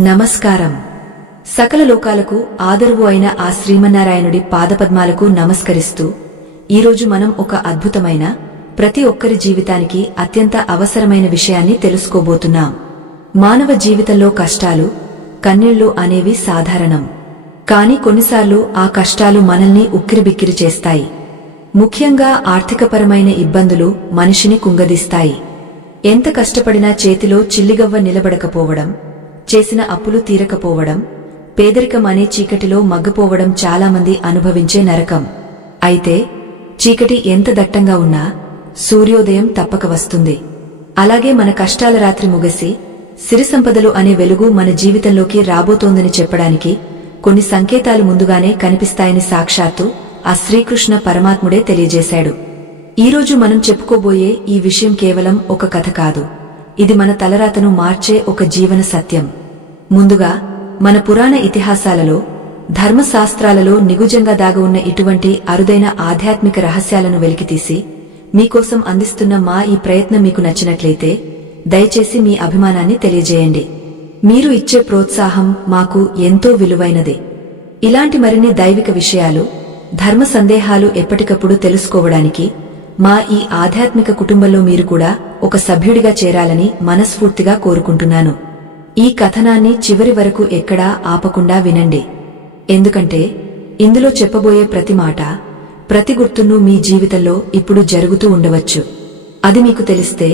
నమస్కారం. సకల లోకాలకు ఆదరువు అయిన ఆ శ్రీమన్నారాయణుడి పాదపద్మాలకు నమస్కరిస్తూ ఈరోజు మనం ఒక అద్భుతమైన, ప్రతి ఒక్కరి జీవితానికి అత్యంత అవసరమైన విషయాన్ని తెలుసుకోబోతున్నాం. మానవ జీవితంలో కష్టాలు, కన్నీళ్లు అనేవి సాధారణం. కాని కొన్నిసార్లు ఆ కష్టాలు మనల్ని ఉక్కిరిబిక్కిరి చేస్తాయి. ముఖ్యంగా ఆర్థికపరమైన ఇబ్బందులు మనిషిని కుంగదీస్తాయి. ఎంత కష్టపడినా చేతిలో చిల్లిగవ్వ నిలబడకపోవడం, చేసిన అప్పులు తీరకపోవడం, పేదరికం అనే చీకటిలో మగ్గిపోవడం చాలామంది అనుభవించే నరకం. అయితే చీకటి ఎంత దట్టంగా ఉన్నా సూర్యోదయం తప్పక వస్తుంది. అలాగే మన కష్టాల రాత్రి ముగిసి సిరి సంపదలు అనే వెలుగు మన జీవితంలోకి రాబోతోందని చెప్పడానికి కొన్ని సంకేతాలు ముందుగానే కనిపిస్తాయని సాక్షాత్తు ఆ శ్రీకృష్ణ పరమాత్ముడే తెలియజేశాడు. ఈరోజు మనం చెప్పుకోబోయే ఈ విషయం కేవలం ఒక కథ కాదు, ఇది మన తలరాతను మార్చే ఒక జీవన సత్యం. ముందుగా మన పురాణ ఇతిహాసాలలో, ధర్మశాస్త్రాలలో నిగుజంగా దాగి ఉన్న ఇటువంటి అరుదైన ఆధ్యాత్మిక రహస్యాలను వెలికితీసి మీకోసం అందిస్తున్న మా ఈ ప్రయత్నం మీకు నచ్చినట్లయితే దయచేసి మీ అభిమానాన్ని తెలియజేయండి. మీరు ఇచ్చే ప్రోత్సాహం మాకు ఎంతో విలువైనది. ఇలాంటి మరిన్ని దైవిక విషయాలు, ధర్మ సందేహాలు ఎప్పటికప్పుడు తెలుసుకోవడానికి మా ఈ ఆధ్యాత్మిక కుటుంబంలో మీరు కూడా ఒక సభ్యుడిగా చేరాలని మనస్ఫూర్తిగా కోరుకుంటున్నాను. ఈ కథనాన్ని చివరి వరకు ఎక్కడా ఆపకుండా వినండి. ఎందుకంటే ఇందులో చెప్పబోయే ప్రతి మాట, ప్రతి గుర్తును మీ జీవితంలో ఇప్పుడు జరుగుతూ ఉండవచ్చు. అది మీకు తెలిస్తే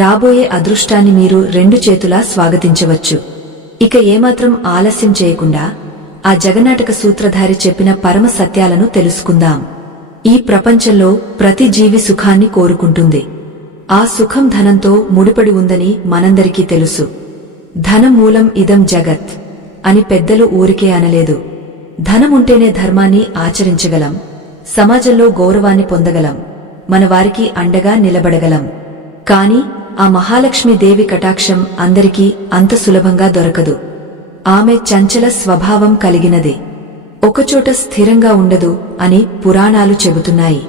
రాబోయే అదృష్టాన్ని మీరు రెండు చేతులా స్వాగతించవచ్చు. ఇక ఏమాత్రం ఆలస్యం చేయకుండా ఆ జగన్నాటక సూత్రధారి చెప్పిన పరమ సత్యాలను తెలుసుకుందాం. ఈ ప్రపంచంలో ప్రతి జీవి సుఖాన్ని కోరుకుంటుంది. ఆ సుఖం ధనంతో ముడిపడి ఉందని మనందరికీ తెలుసు. ధనం మూలం ఇదం జగత్ అని పెద్దలు ఊరికే అనలేదు. ధనముంటేనే ధర్మాన్ని ఆచరించగలం, సమాజంలో గౌరవాన్ని పొందగలం, మన వారికి అండగా నిలబడగలం. కాని ఆ మహాలక్ష్మీదేవి కటాక్షం అందరికీ అంత సులభంగా దొరకదు. ఆమె చంచల స్వభావం కలిగినది, ఒకచోట స్థిరంగా ఉండదు అని పురాణాలు చెబుతున్నాయి.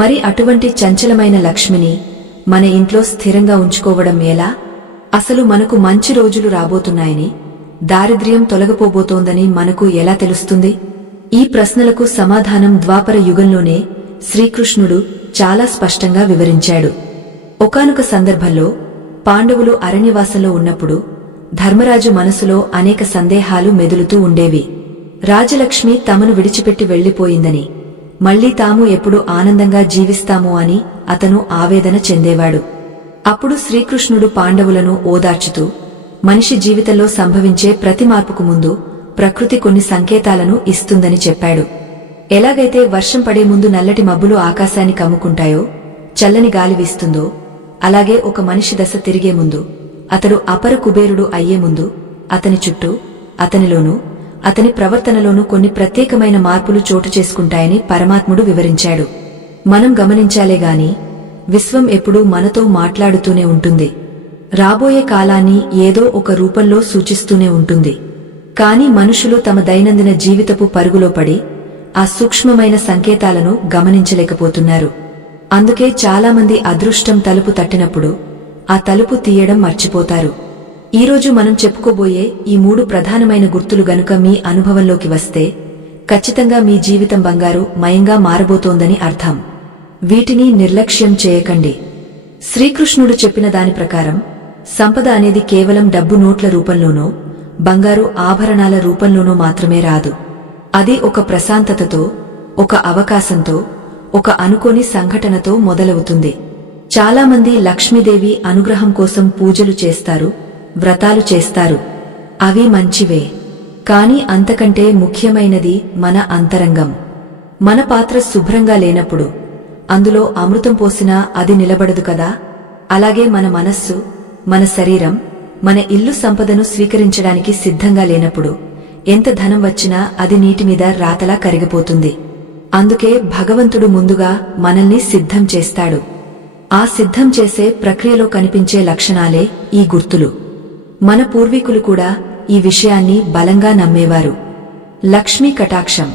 మరి అటువంటి చంచలమైన లక్ష్మిని మన ఇంట్లో స్థిరంగా ఉంచుకోవడం ఎలా? అసలు మనకు మంచి రోజులు రాబోతున్నాయని, దారిద్ర్యం తొలగపోబోతోందని మనకు ఎలా తెలుస్తుంది? ఈ ప్రశ్నలకు సమాధానం ద్వాపర యుగంలోనే శ్రీకృష్ణుడు చాలా స్పష్టంగా వివరించాడు. ఒకానొక సందర్భంలో పాండవులు అరణ్యవాసంలో ఉన్నప్పుడు ధర్మరాజు మనసులో అనేక సందేహాలు మెదులుతూ ఉండేవి. రాజలక్ష్మి తమను విడిచిపెట్టి వెళ్లిపోయిందని, మళ్లీ తాము ఎప్పుడు ఆనందంగా జీవిస్తామో అని అతను ఆవేదన చెందేవాడు. అప్పుడు శ్రీకృష్ణుడు పాండవులను ఓదార్చుతూ, మనిషి జీవితంలో సంభవించే ప్రతి మార్పుకు ముందు ప్రకృతి కొన్ని సంకేతాలను ఇస్తుందని చెప్పాడు. ఎలాగైతే వర్షం పడే ముందు నల్లటి మబ్బులు ఆకాశాన్ని కమ్ముకుంటాయో, చల్లని గాలి వీస్తుందో, అలాగే ఒక మనిషి దశ తిరిగే ముందు, అతడు అపర కుబేరుడు అయ్యే ముందు అతని చుట్టూ, అతనిలోనూ, అతని ప్రవర్తనలోనూ కొన్ని ప్రత్యేకమైన మార్పులు చోటు చేసుకుంటాయని పరమాత్ముడు వివరించాడు. మనం గమనించాలే గాని విశ్వం ఎప్పుడూ మనతో మాట్లాడుతూనే ఉంటుంది. రాబోయే కాలాన్ని ఏదో ఒక రూపంలో సూచిస్తూనే ఉంటుంది. కాని మనుషులు తమ దైనందిన జీవితపు పరుగులో పడి ఆ సూక్ష్మమైన సంకేతాలను గమనించలేకపోతున్నారు. అందుకే చాలామంది అదృష్టం తలుపు తట్టినప్పుడు ఆ తలుపు తీయడం మర్చిపోతారు. ఈరోజు మనం చెప్పుకోబోయే ఈ 3 ప్రధానమైన గుర్తులు గనుక మీ అనుభవంలోకి వస్తే ఖచ్చితంగా మీ జీవితం బంగారు మయంగా మారబోతోందని అర్థం. వీటిని నిర్లక్ష్యం చేయకండి. శ్రీకృష్ణుడు చెప్పిన దాని ప్రకారం సంపద అనేది కేవలం డబ్బు నోట్ల రూపంలోనో, బంగారు ఆభరణాల రూపంలోనో మాత్రమే రాదు. అది ఒక ప్రశాంతతతో, ఒక అవకాశంతో, ఒక అనుకోని సంఘటనతో మొదలవుతుంది. చాలామంది లక్ష్మీదేవి అనుగ్రహం కోసం పూజలు చేస్తారు, వ్రతాలు చేస్తారు. అవి మంచివే. కాని అంతకంటే ముఖ్యమైనది మన అంతరంగం. మన పాత్ర శుభ్రంగా లేనప్పుడు అందులో అమృతం పోసినా అది నిలబడదు కదా. అలాగే మన మనస్సు, మన శరీరం, మన ఇల్లు సంపదను స్వీకరించడానికి సిద్ధంగా లేనప్పుడు ఎంత ధనం వచ్చినా అది నీటిమీద రాతలా కరిగిపోతుంది. అందుకే భగవంతుడు ముందుగా మనల్ని సిద్ధం చేస్తాడు. ఆ సిద్ధం చేసే ప్రక్రియలో కనిపించే లక్షణాలే ఈ గుర్తులు. మన పూర్వీకులు కూడా ఈ విషయాన్ని బలంగా నమ్మేవారు. లక్ష్మీ కటాక్షం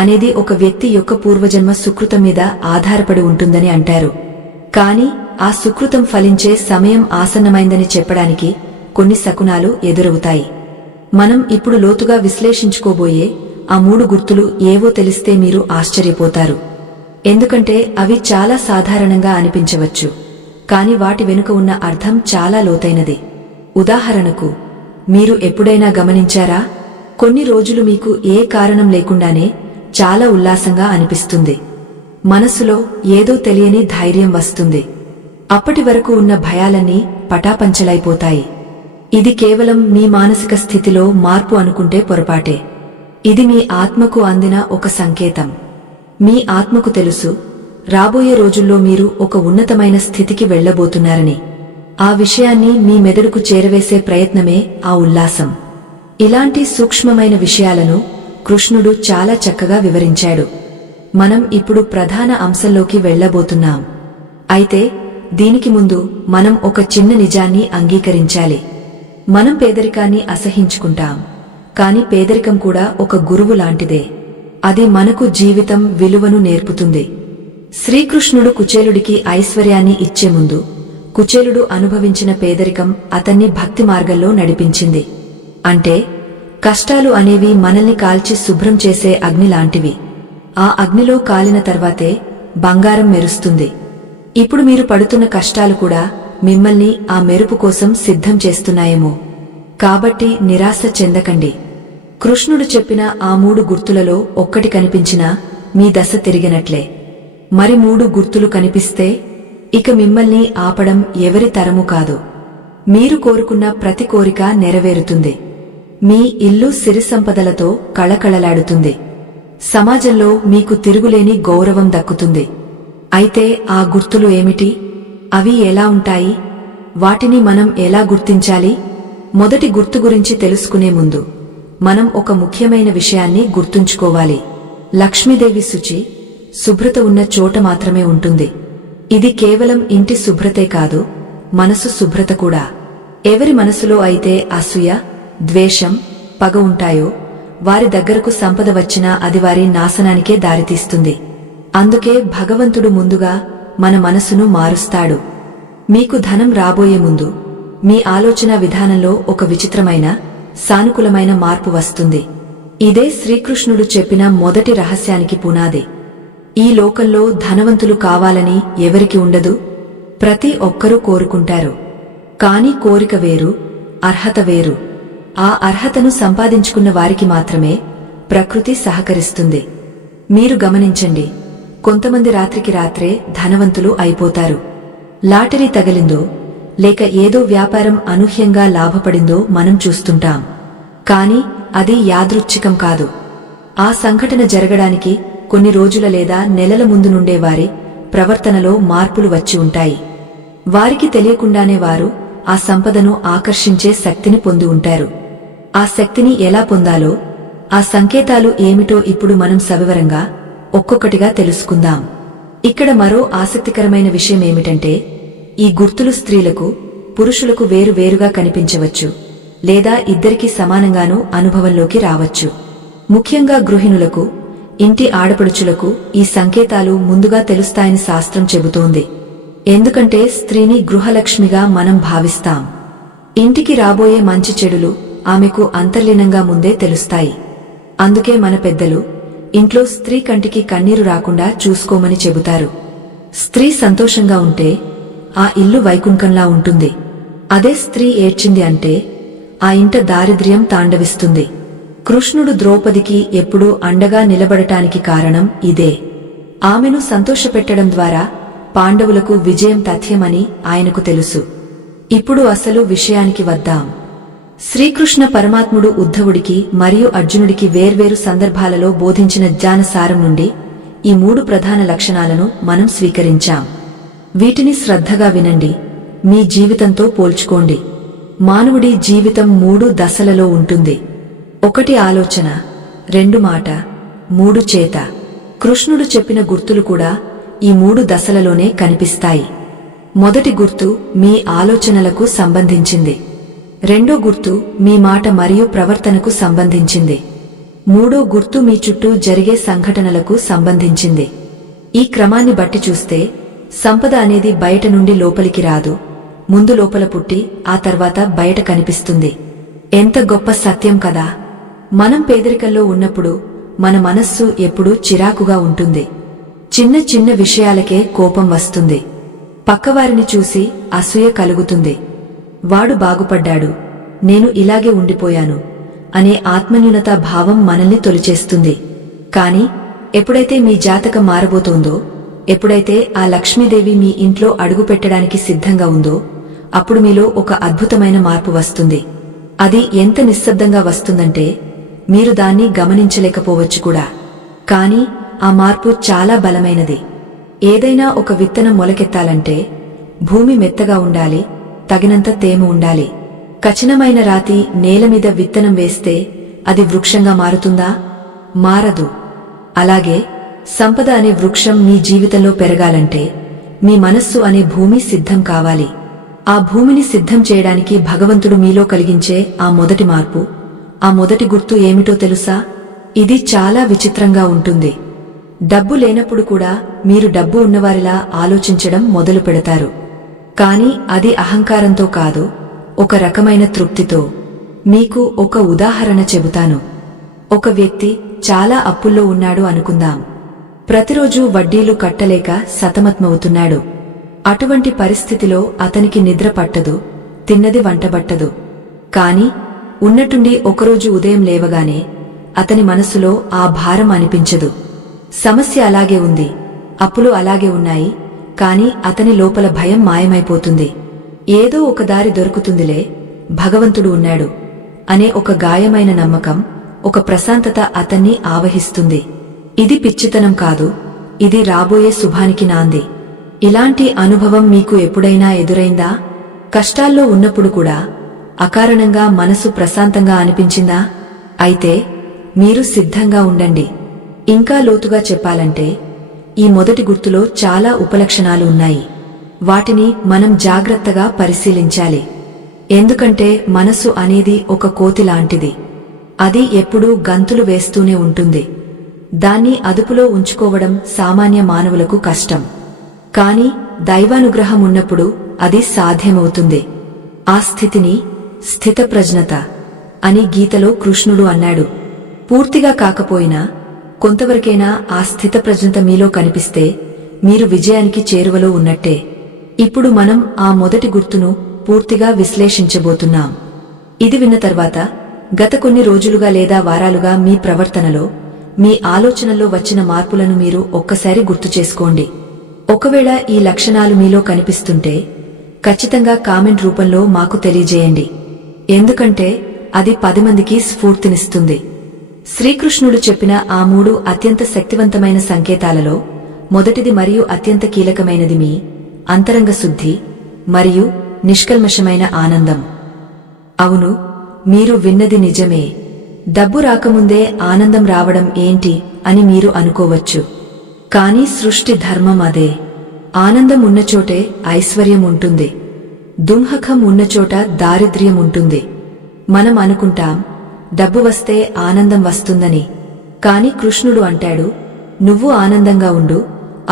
అనేది ఒక వ్యక్తి యొక్క పూర్వజన్మ సుకృతం మీద ఆధారపడి ఉంటుందని అంటారు. కాని ఆ సుకృతం ఫలించే సమయం ఆసన్నమైందని చెప్పడానికి కొన్ని శకునాలు ఎదురవుతాయి. మనం ఇప్పుడు లోతుగా విశ్లేషించుకోబోయే ఆ 3 గుర్తులు ఏవో తెలిస్తే మీరు ఆశ్చర్యపోతారు. ఎందుకంటే అవి చాలా సాధారణంగా అనిపించవచ్చు, కాని వాటి వెనుక ఉన్న అర్థం చాలా లోతైనది. ఉదాహరణకు, మీరు ఎప్పుడైనా గమనించారా? కొన్ని రోజులు మీకు ఏ కారణం లేకుండానే చాలా ఉల్లాసంగా అనిపిస్తుంది. మనసులో ఏదో తెలియని ధైర్యం వస్తుంది. అప్పటి వరకు ఉన్న భయాలన్నీ పటాపంచలైపోతాయి. ఇది కేవలం మీ మానసిక స్థితిలో మార్పు అనుకుంటే పొరపాటే. ఇది మీ ఆత్మకు అందిన ఒక సంకేతం. మీ ఆత్మకు తెలుసు, రాబోయే రోజుల్లో మీరు ఒక ఉన్నతమైన స్థితికి వెళ్లబోతున్నారని. ఆ విషయాన్ని మీ మెదడుకు చేరవేసే ప్రయత్నమే ఆ ఉల్లాసం. ఇలాంటి సూక్ష్మమైన విషయాలను కృష్ణుడు చాలా చక్కగా వివరించాడు. మనం ఇప్పుడు ప్రధాన అంశంలోకి వెళ్లబోతున్నాం. అయితే దీనికి ముందు మనం ఒక చిన్న నిజాన్ని అంగీకరించాలి. మనం పేదరికాన్ని అసహించుకుంటాం, కాని పేదరికం కూడా ఒక గురువు లాంటిదే. అది మనకు జీవితం విలువను నేర్పుతుంది. శ్రీకృష్ణుడు కుచేలుడికి ఐశ్వర్యాన్ని ఇచ్చే ముందు కుచేలుడు అనుభవించిన పేదరికం అతన్ని భక్తి మార్గంలో నడిపించింది. అంటే కష్టాలు అనేవి మనల్ని కాల్చి శుభ్రం చేసే అగ్ని లాంటివి. ఆ అగ్నిలో కాలిన తర్వాతే బంగారం మెరుస్తుంది. ఇప్పుడు మీరు పడుతున్న కష్టాలు కూడా మిమ్మల్ని ఆ మెరుపు కోసం సిద్ధం చేస్తున్నాయేమో. కాబట్టి నిరాశ చెందకండి. కృష్ణుడు చెప్పిన ఆ 3 గుర్తులలో ఒక్కటి కనిపించినా మీ దశ తిరిగినట్లే. మరి 3 గుర్తులు కనిపిస్తే ఇక మిమ్మల్ని ఆపడం ఎవరి తరము కాదు. మీరు కోరుకున్న ప్రతి కోరిక నెరవేరుతుంది. మీ ఇల్లు సిరి సంపదలతో కళకళలాడుతుంది. సమాజంలో మీకు తిరుగులేని గౌరవం దక్కుతుంది. అయితే ఆ గుర్తులు ఏమిటి? అవి ఎలా ఉంటాయి? వాటిని మనం ఎలా గుర్తించాలి? మొదటి గుర్తు గురించి తెలుసుకునే ముందు మనం ఒక ముఖ్యమైన విషయాన్ని గుర్తుంచుకోవాలి. లక్ష్మీదేవి శుచి, శుభ్రత ఉన్న చోట మాత్రమే ఉంటుంది. ఇది కేవలం ఇంటి శుభ్రతే కాదు, మనసు శుభ్రత కూడా. ఎవరి మనసులో అయితే అసూయ, ద్వేషం, పగ ఉంటాయో వారి దగ్గరకు సంపద వచ్చినా అది వారి నాశనానికే దారితీస్తుంది. అందుకే భగవంతుడు ముందుగా మన మనసును మారుస్తాడు. మీకు ధనం రాబోయే ముందు మీ ఆలోచన విధానంలో ఒక విచిత్రమైన, సానుకూలమైన మార్పు వస్తుంది. ఇదే శ్రీకృష్ణుడు చెప్పిన మొదటి రహస్యానికి పునాది. ఈ లోకంలో ధనవంతులు కావాలని ఎవరికి ఉండదు? ప్రతి ఒక్కరూ కోరుకుంటారు. కాని కోరిక వేరు, అర్హత వేరు. ఆ అర్హతను సంపాదించుకున్న వారికి మాత్రమే ప్రకృతి సహకరిస్తుంది. మీరు గమనించండి, కొంతమంది రాత్రికి రాత్రే ధనవంతులు అయిపోతారు. లాటరీ తగిలిందో లేక ఏదో వ్యాపారం అనూహ్యంగా లాభపడిందో మనం చూస్తుంటాం. కాని అది యాదృచ్ఛికం కాదు. ఆ సంఘటన జరగడానికి కొన్ని రోజుల లేదా నెలల ముందు నుండే వారి ప్రవర్తనలో మార్పులు వచ్చి ఉంటాయి. వారికి తెలియకుండానే వారు ఆ సంపదను ఆకర్షించే శక్తిని పొంది ఉంటారు. ఆ శక్తిని ఎలా పొందాలో, ఆ సంకేతాలు ఏమిటో ఇప్పుడు మనం సవివరంగా ఒక్కొక్కటిగా తెలుసుకుందాం. ఇక్కడ మరో ఆసక్తికరమైన విషయమేమిటంటే, ఈ గుర్తులు స్త్రీలకు, పురుషులకు వేరు వేరుగా కనిపించవచ్చు, లేదా ఇద్దరికీ సమానంగానూ అనుభవంలోకి రావచ్చు. ముఖ్యంగా గృహిణులకు, ఇంటి ఆడపడుచులకు ఈ సంకేతాలు ముందుగా తెలుస్తాయని శాస్త్రం చెబుతోంది. ఎందుకంటే స్త్రీని గృహలక్ష్మిగా మనం భావిస్తాం. ఇంటికి రాబోయే మంచి చెడులు ఆమెకు అంతర్లీనంగా ముందే తెలుస్తాయి. అందుకే మన పెద్దలు ఇంట్లో స్త్రీ కంటికి కన్నీరు రాకుండా చూసుకోమని చెబుతారు. స్త్రీ సంతోషంగా ఉంటే ఆ ఇల్లు వైకుంఠంలా ఉంటుంది. అదే స్త్రీ ఏడ్చింది అంటే ఆ ఇంట దారిద్ర్యం తాండవిస్తుంది. కృష్ణుడు ద్రౌపదికి ఎప్పుడూ అండగా నిలబడటానికి కారణం ఇదే. ఆమెను సంతోషపెట్టడం ద్వారా పాండవులకు విజయం తథ్యమని ఆయనకు తెలుసు. ఇప్పుడు అసలు విషయానికి వద్దాం. శ్రీకృష్ణ పరమాత్ముడు ఉద్ధవుడికి మరియు అర్జునుడికి వేర్వేరు సందర్భాలలో బోధించిన జ్ఞానసారం నుండి ఈ 3 ప్రధాన లక్షణాలను మనం స్వీకరించాం. వీటిని శ్రద్ధగా వినండి, మీ జీవితంతో పోల్చుకోండి. మానవుడి జీవితం 3 దశలలో ఉంటుంది. 1 ఆలోచన, 2 మాట, 3 చేత. కృష్ణుడు చెప్పిన గుర్తులు కూడా ఈ 3 దశలలోనే కనిపిస్తాయి. మొదటి గుర్తు మీ ఆలోచనలకు సంబంధించింది. రెండో గుర్తు మీ మాట మరియు ప్రవర్తనకు సంబంధించింది. మూడో గుర్తు మీ చుట్టూ జరిగే సంఘటనలకు సంబంధించింది. ఈ క్రమాన్ని బట్టి చూస్తే సంపద అనేది బయట నుండి లోపలికి రాదు, ముందు లోపల పుట్టి ఆ తర్వాత బయట కనిపిస్తుంది. ఎంత గొప్ప సత్యం కదా. మనం పేదరికంలో ఉన్నప్పుడు మన మనస్సు ఎప్పుడూ చిరాకుగా ఉంటుంది. చిన్న చిన్న విషయాలకే కోపం వస్తుంది. పక్కవారిని చూసి అసూయ కలుగుతుంది. వాడు బాగుపడ్డాడు, నేను ఇలాగే ఉండిపోయాను అనే ఆత్మన్యూనతా భావం మనల్ని తొలిచేస్తుంది. కాని ఎప్పుడైతే మీ జాతకం మారబోతోందో, ఎప్పుడైతే ఆ లక్ష్మీదేవి మీ ఇంట్లో అడుగుపెట్టడానికి సిద్ధంగా ఉందో, అప్పుడు మీలో ఒక అద్భుతమైన మార్పు వస్తుంది. అది ఎంత నిశ్శబ్దంగా వస్తుందంటే మీరు దాన్ని గమనించలేకపోవచ్చు కూడా. కాని ఆ మార్పు చాలా బలమైనది. ఏదైనా ఒక విత్తనం మొలకెత్తాలంటే భూమి మెత్తగా ఉండాలి, తగినంత తేమ ఉండాలి. కఠినమైన రాతి నేలమీద విత్తనం వేస్తే అది వృక్షంగా మారుతుందా? మారదు. అలాగే సంపద అనే వృక్షం మీ జీవితంలో పెరగాలంటే మీ మనస్సు అనే భూమి సిద్ధం కావాలి. ఆ భూమిని సిద్ధం చేయడానికి భగవంతుడు మీలో కలిగించే ఆ మొదటి మార్పు, ఆ మొదటి గుర్తు ఏమిటో తెలుసా? ఇది చాలా విచిత్రంగా ఉంటుంది. డబ్బు లేనప్పుడు కూడా మీరు డబ్బు ఉన్నవారిలా ఆలోచించడం మొదలు పెడతారు. కాని అది అహంకారంతో కాదు, ఒక రకమైన తృప్తితో. మీకు ఒక ఉదాహరణ చెబుతాను. ఒక వ్యక్తి చాలా అప్పుల్లో ఉన్నాడు అనుకుందాం. ప్రతిరోజూ వడ్డీలు కట్టలేక సతమతమవుతున్నాడు. అటువంటి పరిస్థితిలో అతనికి నిద్ర పట్టదు, తిన్నది వంటబట్టదు. కాని ఉన్నట్టుండి ఒకరోజు ఉదయం లేవగానే అతని మనసులో ఆ భారం అనిపించదు. సమస్య అలాగే ఉంది, అప్పులు అలాగే ఉన్నాయి, కాని అతని లోపల భయం మాయమైపోతుంది. ఏదో ఒక దారి దొరుకుతుందిలే, భగవంతుడు ఉన్నాడు అనే ఒక గాయమైన నమ్మకం, ఒక ప్రశాంతత అతన్ని ఆవహిస్తుంది. ఇది పిచ్చితనం కాదు, ఇది రాబోయే శుభానికి నాంది. ఇలాంటి అనుభవం మీకు ఎప్పుడైనా ఎదురైందా? కష్టాల్లో ఉన్నప్పుడు కూడా అకారణంగా మనసు ప్రశాంతంగా అనిపించిందా? అయితే మీరు సిద్ధంగా ఉండండి. ఇంకా లోతుగా చెప్పాలంటే ఈ మొదటి గుర్తులో చాలా ఉపలక్షణాలు ఉన్నాయి. వాటిని మనం జాగ్రత్తగా పరిశీలించాలి. ఎందుకంటే మనసు అనేది ఒక కోతి లాంటిది. అది ఎప్పుడూ గంతులు వేస్తూనే ఉంటుంది. దాన్ని అదుపులో ఉంచుకోవడం సామాన్య మానవులకు కష్టం. కాని దైవానుగ్రహం ఉన్నప్పుడు అది సాధ్యమవుతుంది. ఆ స్థితిని స్థితప్రజ్ఞత అని గీతలో కృష్ణుడు అన్నాడు. పూర్తిగా కాకపోయినా కొంతవరకైనా ఆ స్థితప్రజ్ఞత మీలో కనిపిస్తే మీరు విజయానికి చేరువలో ఉన్నట్టే. ఇప్పుడు మనం ఆ మొదటి గుర్తును పూర్తిగా విశ్లేషించబోతున్నాం. ఇది విన్న తర్వాత గత కొన్ని రోజులుగా లేదా వారాలుగా మీ ప్రవర్తనలో, మీ ఆలోచనల్లో వచ్చిన మార్పులను మీరు ఒక్కసారి గుర్తు చేసుకోండి. ఒకవేళ ఈ లక్షణాలు మీలో కనిపిస్తుంటే ఖచ్చితంగా కామెంట్ రూపంలో మాకు తెలియజేయండి. ఎందుకంటే అది 10 మందికి స్ఫూర్తినిస్తుంది. శ్రీకృష్ణుడు చెప్పిన ఆ 3 అత్యంత శక్తివంతమైన సంకేతాలలో మొదటిది మరియు అత్యంత కీలకమైనది మీ అంతరంగ శుద్ధి మరియు నిష్కల్మషమైన ఆనందం. అవును, మీరు విన్నది నిజమే. డబ్బు రాకముందే ఆనందం రావడం ఏంటి అని మీరు అనుకోవచ్చు. కాని సృష్టి ధర్మం అదే. ఆనందం ఉన్నచోటే ఐశ్వర్యం ఉంటుంది. దుంహకం ఉన్నచోట దారిద్ర్యం ఉంటుంది. మనం అనుకుంటాం డబ్బు వస్తే ఆనందం వస్తుందని. కాని కృష్ణుడు అంటాడు, నువ్వు ఆనందంగా ఉండు,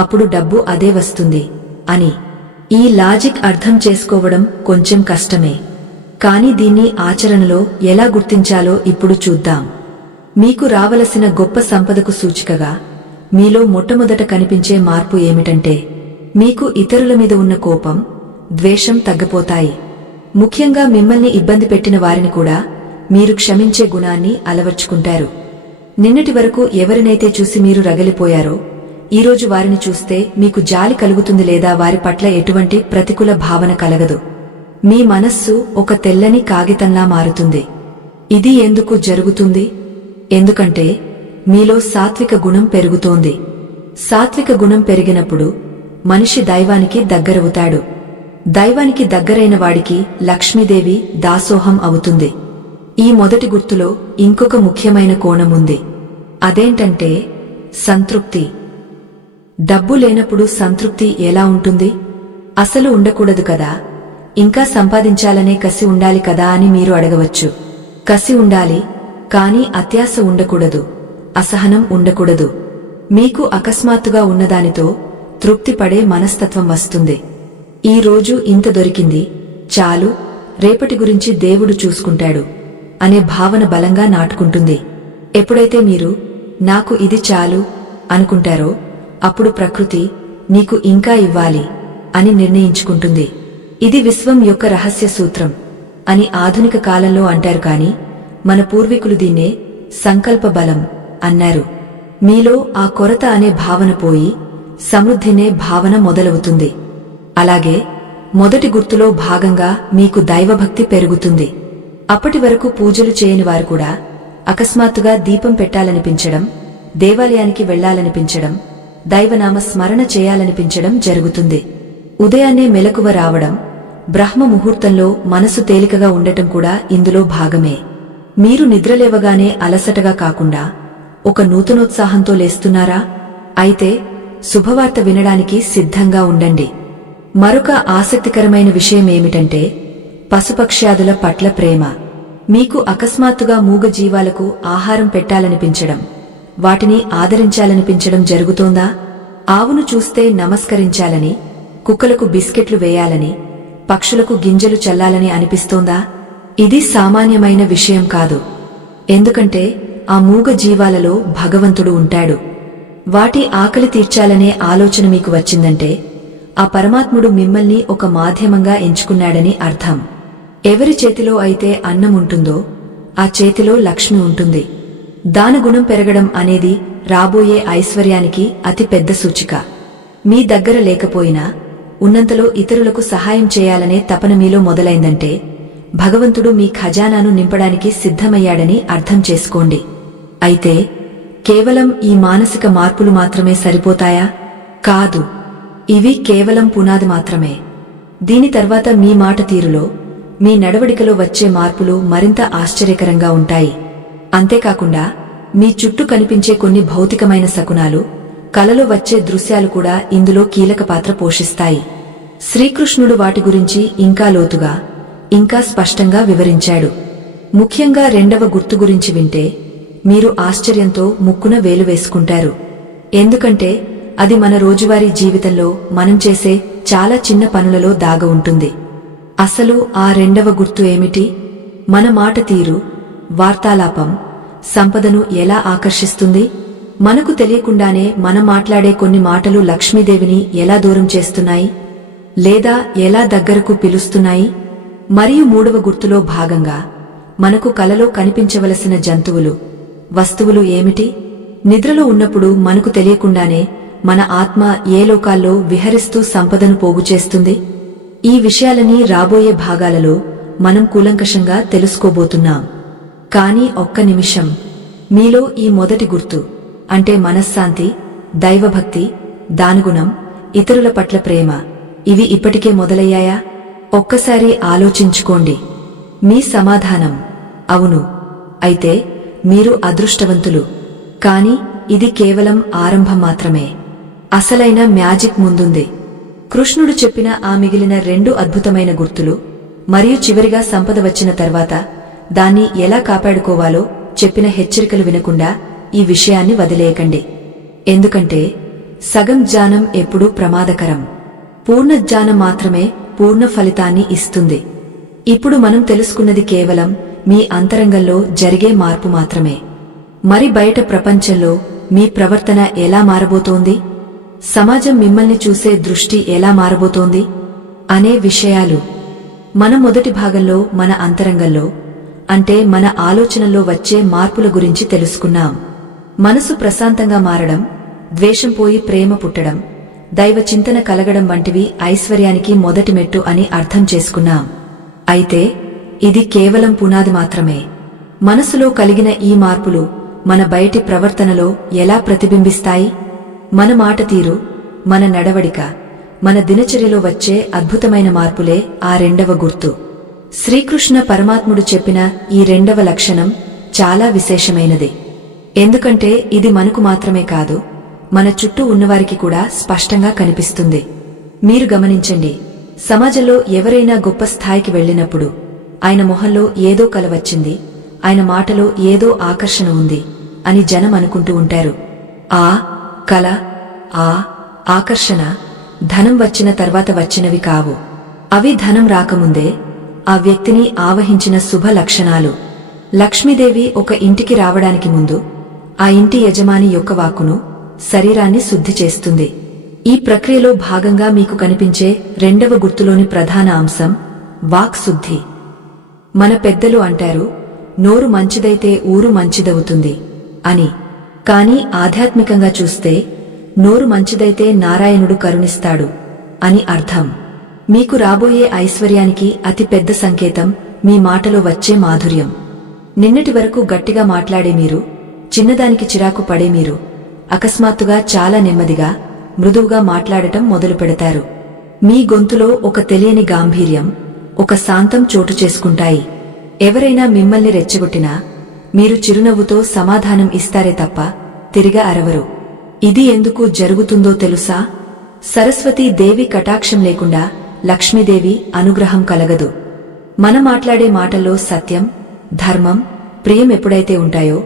అప్పుడు డబ్బు అదే వస్తుంది అని. ఈ లాజిక్ అర్థం చేసుకోవడం కొంచెం కష్టమే. కాని దీన్ని ఆచరణలో ఎలా గుర్తించాలో ఇప్పుడు చూద్దాం. మీకు రావలసిన గొప్ప సంపదకు సూచికగా మీలో మొట్టమొదట కనిపించే మార్పు ఏమిటంటే మీకు ఇతరుల మీద ఉన్న కోపం, ద్వేషం తగ్గిపోతాయి. ముఖ్యంగా మిమ్మల్ని ఇబ్బంది పెట్టిన వారిని కూడా మీరు క్షమించే గుణాన్ని అలవర్చుకుంటారు. నిన్నటి వరకు ఎవరినైతే చూసి మీరు రగిలిపోయారో ఈరోజు వారిని చూస్తే మీకు జాలి కలుగుతుంది, లేదా వారి పట్ల ఎటువంటి ప్రతికూల భావన కలగదు. మీ మనస్సు ఒక తెల్లని కాగితంలా మారుతుంది. ఇది ఎందుకు జరుగుతుంది? ఎందుకంటే మీలో సాత్విక గుణం పెరుగుతోంది. సాత్విక గుణం పెరిగినప్పుడు మనిషి దైవానికి దగ్గరవుతాడు. దైవానికి దగ్గరైన వాడికి లక్ష్మీదేవి దాసోహం అవుతుంది. ఈ మొదటి గుర్తులో ఇంకొక ముఖ్యమైన కోణం ఉంది. అదేంటంటే సంతృప్తి. డబ్బు లేనప్పుడు సంతృప్తి ఎలా ఉంటుంది? అసలు ఉండకూడదు కదా, ఇంకా సంపాదించాలనే కసి ఉండాలి కదా అని మీరు అడగవచ్చు. కసి ఉండాలి, కాని అత్యాశ ఉండకూడదు, అసహనం ఉండకూడదు. మీకు అకస్మాత్తుగా ఉన్నదానితో తృప్తి పడే మనస్తత్వం వస్తుంది. ఈ రోజు ఇంత దొరికింది చాలు, రేపటి గురించి దేవుడు చూసుకుంటాడు అనే భావన బలంగా నాటుకుంటుంది. ఎప్పుడైతే మీరు నాకు ఇది చాలు అనుకుంటారో అప్పుడు ప్రకృతి నీకు ఇంకా ఇవ్వాలి అని నిర్ణయించుకుంటుంది. ఇది విశ్వం యొక్క రహస్య సూత్రం అని ఆధునిక కాలంలో అంటారు, కాని మన పూర్వీకులు దీన్నే సంకల్ప బలం అన్నారు. మీలో ఆ కొరత అనే భావన పోయి సమృద్ధినే భావన మొదలవుతుంది. అలాగే మొదటి గుర్తులో భాగంగా మీకు దైవభక్తి పెరుగుతుంది. అప్పటి వరకు పూజలు చేయని వారు కూడా అకస్మాత్తుగా దీపం పెట్టాలనిపించడం, దేవాలయానికి వెళ్లాలనిపించడం, దైవనామ స్మరణ చేయాలనిపించడం జరుగుతుంది. ఉదయాన్నే మెలకువ రావడం, బ్రహ్మ ముహూర్తంలో మనసు తేలికగా ఉండటం కూడా ఇందులో భాగమే. మీరు నిద్రలేవగానే అలసటగా కాకుండా ఒక నూతనోత్సాహంతో లేస్తున్నారా? అయితే శుభవార్త వినడానికి సిద్ధంగా ఉండండి. మరొక ఆసక్తికరమైన విషయమేమిటంటే పశుపక్ష్యాదుల పట్ల ప్రేమ. మీకు అకస్మాత్తుగా మూగ జీవాలకు ఆహారం పెట్టాలనిపించడం, వాటిని ఆదరించాలనిపించడం జరుగుతోందా? ఆవును చూస్తే నమస్కరించాలని, కుక్కలకు బిస్కెట్లు వేయాలని, పక్షులకు గింజలు చల్లాలని అనిపిస్తోందా? ఇది సామాన్యమైన విషయం కాదు. ఎందుకంటే ఆ మూగ జీవాలలో భగవంతుడు ఉంటాడు. వాటి ఆకలి తీర్చాలనే ఆలోచన మీకు వచ్చిందంటే ఆ పరమాత్ముడు మిమ్మల్ని ఒక మాధ్యమంగా ఎంచుకున్నాడని అర్థం. ఎవరి చేతిలో అయితే అన్నం ఉంటుందో ఆ చేతిలో లక్ష్మి ఉంటుంది. దానగుణం పెరగడం అనేది రాబోయే ఐశ్వర్యానికి అతి పెద్ద సూచిక. మీ దగ్గర లేకపోయినా ఉన్నంతలో ఇతరులకు సహాయం చేయాలనే తపన మీలో మొదలైందంటే భగవంతుడు మీ ఖజానాను నింపడానికి సిద్ధమయ్యాడని అర్థం చేసుకోండి. అయితే కేవలం ఈ మానసిక మార్పులు మాత్రమే సరిపోతాయా? కాదు. ఇవి కేవలం పునాది మాత్రమే. దీని తర్వాత మీ మాట తీరులో, మీ నడవడికలో వచ్చే మార్పులు మరింత ఆశ్చర్యకరంగా ఉంటాయి. అంతేకాకుండా మీ చుట్టూ కనిపించే కొన్ని భౌతికమైన శకునాలు, కలలో వచ్చే దృశ్యాలు కూడా ఇందులో కీలక పాత్ర పోషిస్తాయి. శ్రీకృష్ణుడు వాటి గురించి ఇంకా లోతుగా, ఇంకా స్పష్టంగా వివరించాడు. ముఖ్యంగా రెండవ గుర్తు గురించి వింటే మీరు ఆశ్చర్యంతో ముక్కున వేలు వేసుకుంటారు. ఎందుకంటే అది మన రోజువారీ జీవితంలో మనం చేసే చాలా చిన్న పనులలో దాగ ఉంటుంది. అసలు ఆ రెండవ గుర్తు ఏమిటి? మన మాట తీరు, వార్తాలాపం సంపదను ఎలా ఆకర్షిస్తుంది? మనకు తెలియకుండానే మనం మాట్లాడే కొన్ని మాటలు లక్ష్మీదేవిని ఎలా దూరం చేస్తున్నాయి, లేదా ఎలా దగ్గరకు పిలుస్తున్నాయి? మరియు మూడవ గుర్తులో భాగంగా మనకు కలలో కనిపించవలసిన జంతువులు, వస్తువులు ఏమిటి? నిద్రలో ఉన్నప్పుడు మనకు తెలియకుండానే మన ఆత్మ ఏ లోకాల్లో విహరిస్తూ సంపదను పోగుచేస్తుంది? ఈ విషయాలని రాబోయే భాగాలలో మనం కూలంకషంగా తెలుసుకోబోతున్నాం. కానీ ఒక్క నిమిషం, మీలో ఈ మొదటి గుర్తు అంటే మనశ్శాంతి, దైవభక్తి, దానగుణం, ఇతరుల పట్ల ప్రేమ, ఇవి ఇప్పటికే మొదలయ్యాయా? ఒక్కసారి ఆలోచించుకోండి. మీ సమాధానం అవును అయితే మీరు అదృష్టవంతులు. కాని ఇది కేవలం ఆరంభం మాత్రమే. అసలైన మ్యాజిక్ ముందుంది. కృష్ణుడు చెప్పిన ఆ మిగిలిన రెండు అద్భుతమైన గుర్తులు మరియు చివరిగా సంపద వచ్చిన తర్వాత దాన్ని ఎలా కాపాడుకోవాలో చెప్పిన హెచ్చరికలు వినకుండా ఈ విషయాన్ని వదిలేయకండి. ఎందుకంటే సగం జ్ఞానం ఎప్పుడూ ప్రమాదకరం. పూర్ణ జ్ఞానం మాత్రమే పూర్ణ ఫలితాన్ని ఇస్తుంది. ఇప్పుడు మనం తెలుసుకున్నది కేవలం మీ అంతరంగంలో జరిగే మార్పు మాత్రమే. మరి బయట ప్రపంచంలో మీ ప్రవర్తన ఎలా మారబోతోంది, సమాజం మిమ్మల్ని చూసే దృష్టి ఎలా మారబోతోంది అనే విషయాలు మన మొదటి భాగంలో మన అంతరంగంలో అంటే మన ఆలోచనల్లో వచ్చే మార్పుల గురించి తెలుసుకున్నాం. మనసు ప్రశాంతంగా మారడం, ద్వేషం పోయి ప్రేమ పుట్టడం, దైవ చింతన కలగడం వంటివి ఐశ్వర్యానికి మొదటి మెట్టు అని అర్థం చేసుకున్నాం. అయితే ఇది కేవలం పునాది మాత్రమే. మనసులో కలిగిన ఈ మార్పులు మన బయటి ప్రవర్తనలో ఎలా ప్రతిబింబిస్తాయి? మన మాట తీరు, మన నడవడిక, మన దినచర్యలో వచ్చే అద్భుతమైన మార్పులే ఆ రెండవ గుర్తు. శ్రీకృష్ణ పరమాత్ముడు చెప్పిన ఈ రెండవ లక్షణం చాలా విశేషమైనది. ఎందుకంటే ఇది మనకు మాత్రమే కాదు, మన చుట్టూ ఉన్నవారికి కూడా స్పష్టంగా కనిపిస్తుంది. మీరు గమనించండి, సమాజంలో ఎవరైనా గొప్ప స్థాయికి వెళ్లినప్పుడు ఆయన మొహంలో ఏదో కల వచ్చింది, ఆయన మాటలో ఏదో ఆకర్షణ ఉంది అని జనం అనుకుంటూ ఉంటారు. ఆ కల, ఆ ఆకర్షణ ధనం వచ్చిన తర్వాత వచ్చినవి కావు. అవి ధనం రాకముందే ఆ వ్యక్తిని ఆవహించిన శుభ లక్షణాలు. లక్ష్మీదేవి ఒక ఇంటికి రావడానికి ముందు ఆ ఇంటి యజమాని యొక్క వాక్కును, శరీరాన్ని శుద్ధి చేస్తుంది. ఈ ప్రక్రియలో భాగంగా మీకు కనిపించే రెండవ గుర్తులోని ప్రధాన అంశం వాక్ శుద్ధి. మన పెద్దలు అంటారు, నోరు మంచిదైతే ఊరు మంచిదవుతుంది అని. కాని ఆధ్యాత్మికంగా చూస్తే నోరు మంచిదైతే నారాయణుడు కరుణిస్తాడు అని అర్థం. మీకు రాబోయే ఐశ్వర్యానికి అతి పెద్ద సంకేతం మీ మాటలో వచ్చే మాధుర్యం. నిన్నటి వరకు గట్టిగా మాట్లాడే మీరు, చిన్నదానికి చిరాకు పడే మీరు అకస్మాత్తుగా చాలా నెమ్మదిగా, మృదువుగా మాట్లాడటం మొదలు పెడతారు. మీ గొంతులో ఒక తెలియని గాంభీర్యం, ఒక శాంతం చోటు చేసుకుంటాయి. ఎవరైనా మిమ్మల్ని రెచ్చగొట్టినా మీరు చిరునవ్వుతో సమాధానం ఇస్తారే తప్ప తిరిగా అరవరు. ఇది ఎందుకు జరుగుతుందో తెలుసా? సరస్వతీ దేవి కటాక్షం లేకుండా లక్ష్మీదేవి అనుగ్రహం కలగదు. మన మాట్లాడే మాటల్లో సత్యం, ధర్మం, ప్రియం ఎప్పుడైతే ఉంటాయో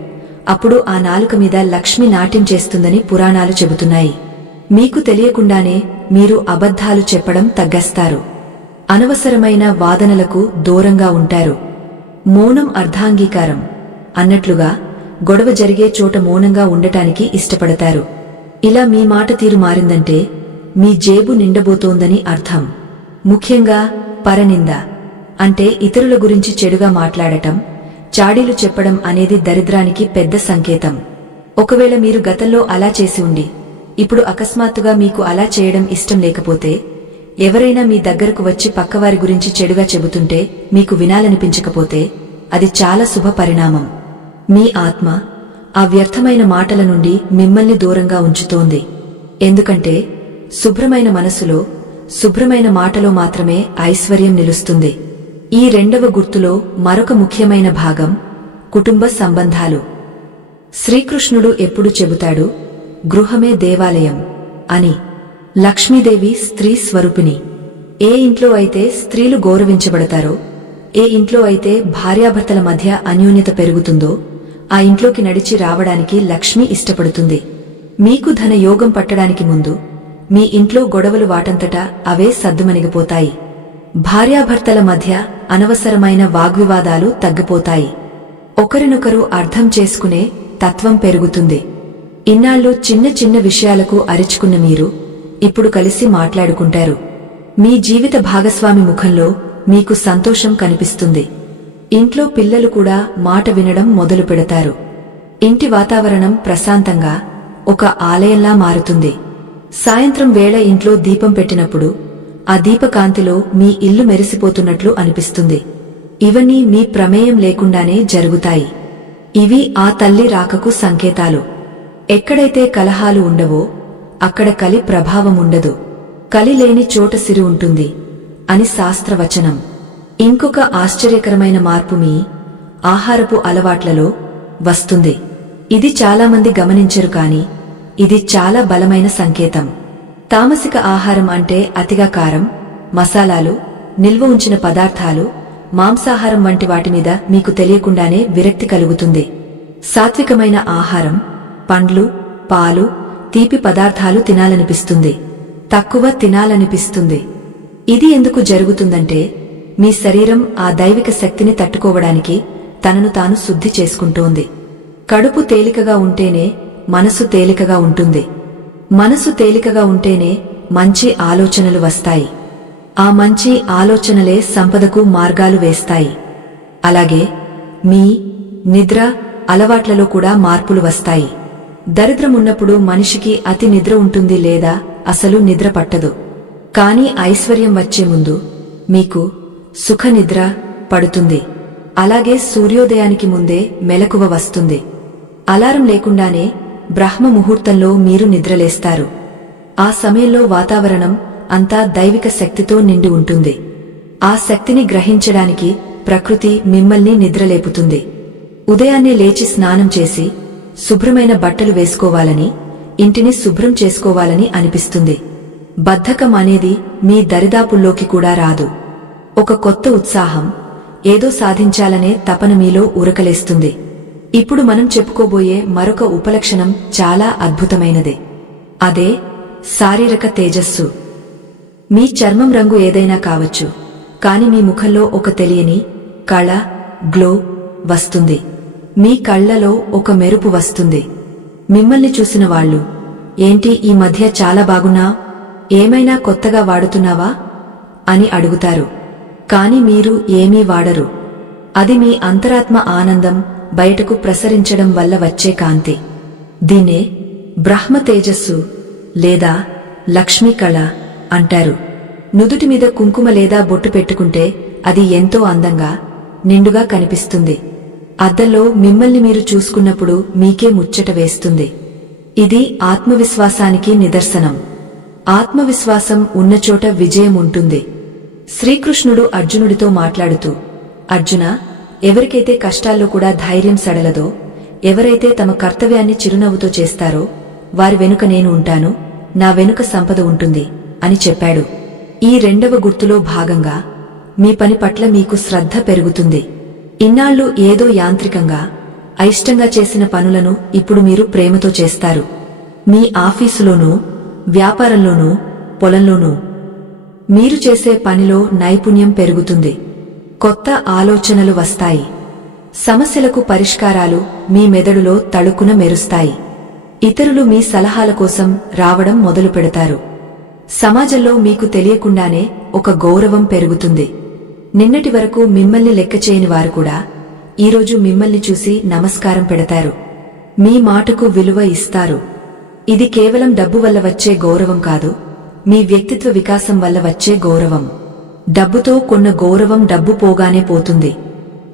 అప్పుడు ఆ నాలుక మీద లక్ష్మి నాట్యం చేస్తుందని పురాణాలు చెబుతున్నాయి. మీకు తెలియకుండానే మీరు అబద్ధాలు చెప్పడం తగ్గస్తారు. అనవసరమైన వాదనలకు దూరంగా ఉంటారు. మౌనం అర్ధాంగీకారం అన్నట్లుగా గొడవ జరిగే చోట మౌనంగా ఉండటానికి ఇష్టపడతారు. ఇలా మీ మాట తీరు మారిందంటే మీ జేబు నిండబోతోందని అర్థం. ముఖ్యంగా పరనింద అంటే ఇతరుల గురించి చెడుగా మాట్లాడటం, చాడీలు చెప్పడం అనేది దరిద్రానికి పెద్ద సంకేతం. ఒకవేళ మీరు గతంలో అలా చేసి ఉండి ఇప్పుడు అకస్మాత్తుగా మీకు అలా చేయడం ఇష్టం లేకపోతే, ఎవరైనా మీ దగ్గరకు వచ్చి పక్కవారి గురించి చెడుగా చెబుతుంటే మీకు వినాలనిపించకపోతే అది చాలా శుభ పరిణామం. మీ ఆత్మ ఆ వ్యర్థమైన మాటల నుండి మిమ్మల్ని దూరంగా ఉంచుతోంది. ఎందుకంటే శుభ్రమైన మనసులో, శుభ్రమైన మాటలో మాత్రమే ఐశ్వర్యం నిలుస్తుంది. ఈ రెండవ గుర్తులో మరొక ముఖ్యమైన భాగం కుటుంబ సంబంధాలు. శ్రీకృష్ణుడు ఎప్పుడు చెబుతాడు, గృహమే దేవాలయం అని. లక్ష్మీదేవి స్త్రీ స్వరూపిణి. ఏ ఇంట్లో అయితే స్త్రీలు గౌరవించబడతారో, ఏ ఇంట్లో అయితే భార్యాభర్తల మధ్య అన్యోన్యత పెరుగుతుందో ఆ ఇంట్లోకి నడిచి రావడానికి లక్ష్మి ఇష్టపడుతుంది. మీకు ధన యోగం పట్టడానికి ముందు మీ ఇంట్లో గొడవలు వాటంతటా అవే సద్దుమణిగిపోతాయి. భార్యాభర్తల మధ్య అనవసరమైన వాగ్వివాదాలు తగ్గిపోతాయి. ఒకరినొకరు అర్థం చేసుకునే తత్వం పెరుగుతుంది. ఇన్నాళ్లు చిన్న చిన్న విషయాలకు అరుచుకున్న మీరు ఇప్పుడు కలిసి మాట్లాడుకుంటారు. మీ జీవిత భాగస్వామి ముఖంలో మీకు సంతోషం కనిపిస్తుంది. ఇంట్లో పిల్లలు కూడా మాట వినడం మొదలు పెడతారు. ఇంటి వాతావరణం ప్రశాంతంగా ఒక ఆలయంలా మారుతుంది. సాయంత్రం వేళ ఇంట్లో దీపం పెట్టినప్పుడు ఆ దీపకాంతిలో మీ ఇల్లు మెరిసిపోతున్నట్లు అనిపిస్తుంది. ఇవన్నీ మీ ప్రమేయం లేకుండానే జరుగుతాయి. ఇవి ఆ తల్లి రాకకు సంకేతాలు. ఎక్కడైతే కలహాలు ఉండవో అక్కడ కలి ప్రభావం ఉండదు. కలి లేని చోట సిరి ఉంటుంది అని శాస్త్రవచనం. ఇంకొక ఆశ్చర్యకరమైన మార్పు మీ ఆహారపు అలవాట్లలో వస్తుంది. ఇది చాలామంది గమనించరు కాని ఇది చాలా బలమైన సంకేతం. తామసిక ఆహారం అంటే అతిగా కారం, మసాలాలు, నిల్వ ఉంచిన పదార్థాలు, మాంసాహారం వంటి వాటి మీద మీకు తెలియకుండానే విరక్తి కలుగుతుంది. సాత్వికమైన ఆహారం, పండ్లు, పాలు, తీపి పదార్థాలు తినాలనిపిస్తుంది. తక్కువ తినాలనిపిస్తుంది. ఇది ఎందుకు జరుగుతుందంటే మీ శరీరం ఆ దైవిక శక్తిని తట్టుకోవడానికి తనను తాను శుద్ధి చేసుకుంటోంది. కడుపు తేలికగా ఉంటేనే మనసు తేలికగా ఉంటుంది. మనసు తేలికగా ఉంటేనే మంచి ఆలోచనలు వస్తాయి. ఆ మంచి ఆలోచనలే సంపదకు మార్గాలు వేస్తాయి. అలాగే మీ నిద్ర అలవాట్లలో కూడా మార్పులు వస్తాయి. దరిద్రమున్నప్పుడు మనిషికి అతి నిద్ర ఉంటుంది లేదా అసలు నిద్ర పట్టదు. కాని ఐశ్వర్యం వచ్చే ముందు మీకు సుఖ నిద్ర పడుతుంది. అలాగే సూర్యోదయానికి ముందే మెలకువ వస్తుంది. అలారం లేకుండానే బ్రహ్మ ముహూర్తంలో మీరు నిద్రలేస్తారు. ఆ సమయంలో వాతావరణం అంతా దైవిక శక్తితో నిండి ఉంటుంది. ఆ శక్తిని గ్రహించడానికి ప్రకృతి మిమ్మల్ని నిద్రలేపుతుంది. ఉదయాన్నే లేచి స్నానం చేసి శుభ్రమైన బట్టలు వేసుకోవాలని, ఇంటిని శుభ్రం చేసుకోవాలని అనిపిస్తుంది. బద్ధకం అనేది మీ దరిదాపుల్లోకి కూడా రాదు. ఒక కొత్త ఉత్సాహం, ఏదో సాధించాలనే తపన మీలో ఉరకలేస్తుంది. ఇప్పుడు మనం చెప్పుకోబోయే మరొక ఉపలక్షణం చాలా అద్భుతమైనదే. అదే శారీరక తేజస్సు. మీ చర్మం రంగు ఏదైనా కావచ్చు, కాని మీ ముఖంలో ఒక తెలియని కళ, గ్లో, వస్తుంది. మీ కళ్లలో ఒక మెరుపు వస్తుంది. మిమ్మల్ని చూసిన వాళ్ళు, ఏంటి ఈ మధ్య చాలా బాగున్నా, ఏమైనా కొత్తగా వాడుతున్నావా అని అడుగుతారు. కాని మీరు ఏమీ వాడరు. అది మీ అంతరాత్మ ఆనందం బయటకు ప్రసరించడం వల్ల వచ్చే కాంతి. దీన్నే బ్రహ్మ తేజస్సు లేదా లక్ష్మీ కళ అంటారు. నుదుటి మీద కుంకుమ లేదా బొట్టు పెట్టుకుంటే అది ఎంతో అందంగా, నిండుగా కనిపిస్తుంది. అద్దంలో మిమ్మల్ని మీరు చూసుకున్నప్పుడు మీకే ముచ్చట వేస్తుంది. ఇది ఆత్మవిశ్వాసానికి నిదర్శనం. ఆత్మవిశ్వాసం ఉన్నచోట విజయం ఉంటుంది. శ్రీకృష్ణుడు అర్జునుడితో మాట్లాడుతూ, అర్జునా, ఎవరికైతే కష్టాల్లో కూడా ధైర్యం సడలదో, ఎవరైతే తమ కర్తవ్యాన్ని చిరునవ్వుతో చేస్తారో వారి వెనుక నేను ఉంటాను, నా వెనుక సంపద ఉంటుంది అని చెప్పాడు. ఈ రెండవ గుర్తులో భాగంగా మీ పని పట్ల మీకు శ్రద్ధ పెరుగుతుంది. ఇన్నాళ్లు ఏదో యాంత్రికంగా, అయిష్టంగా చేసిన పనులను ఇప్పుడు మీరు ప్రేమతో చేస్తారు. మీ ఆఫీసులోనూ, వ్యాపారంలోనూ, పొలంలోనూ మీరు చేసే పనిలో నైపుణ్యం పెరుగుతుంది. కొత్త ఆలోచనలు వస్తాయి. సమస్యలకు పరిష్కారాలు మీ మెదడులో తళుకున మెరుస్తాయి. ఇతరులు మీ సలహాల కోసం రావడం మొదలు పెడతారు. సమాజంలో మీకు తెలియకుండానే ఒక గౌరవం పెరుగుతుంది. నిన్నటి వరకు మిమ్మల్ని లెక్క చేయని వారు కూడా ఈరోజు మిమ్మల్ని చూసి నమస్కారం పెడతారు. మీ మాటకు విలువ ఇస్తారు. ఇది కేవలం డబ్బు వల్ల వచ్చే గౌరవం కాదు, మీ వ్యక్తిత్వ వికాసం వల్ల వచ్చే గౌరవం. డబ్బుతో కొన్న గౌరవం డబ్బు పోగానే పోతుంది.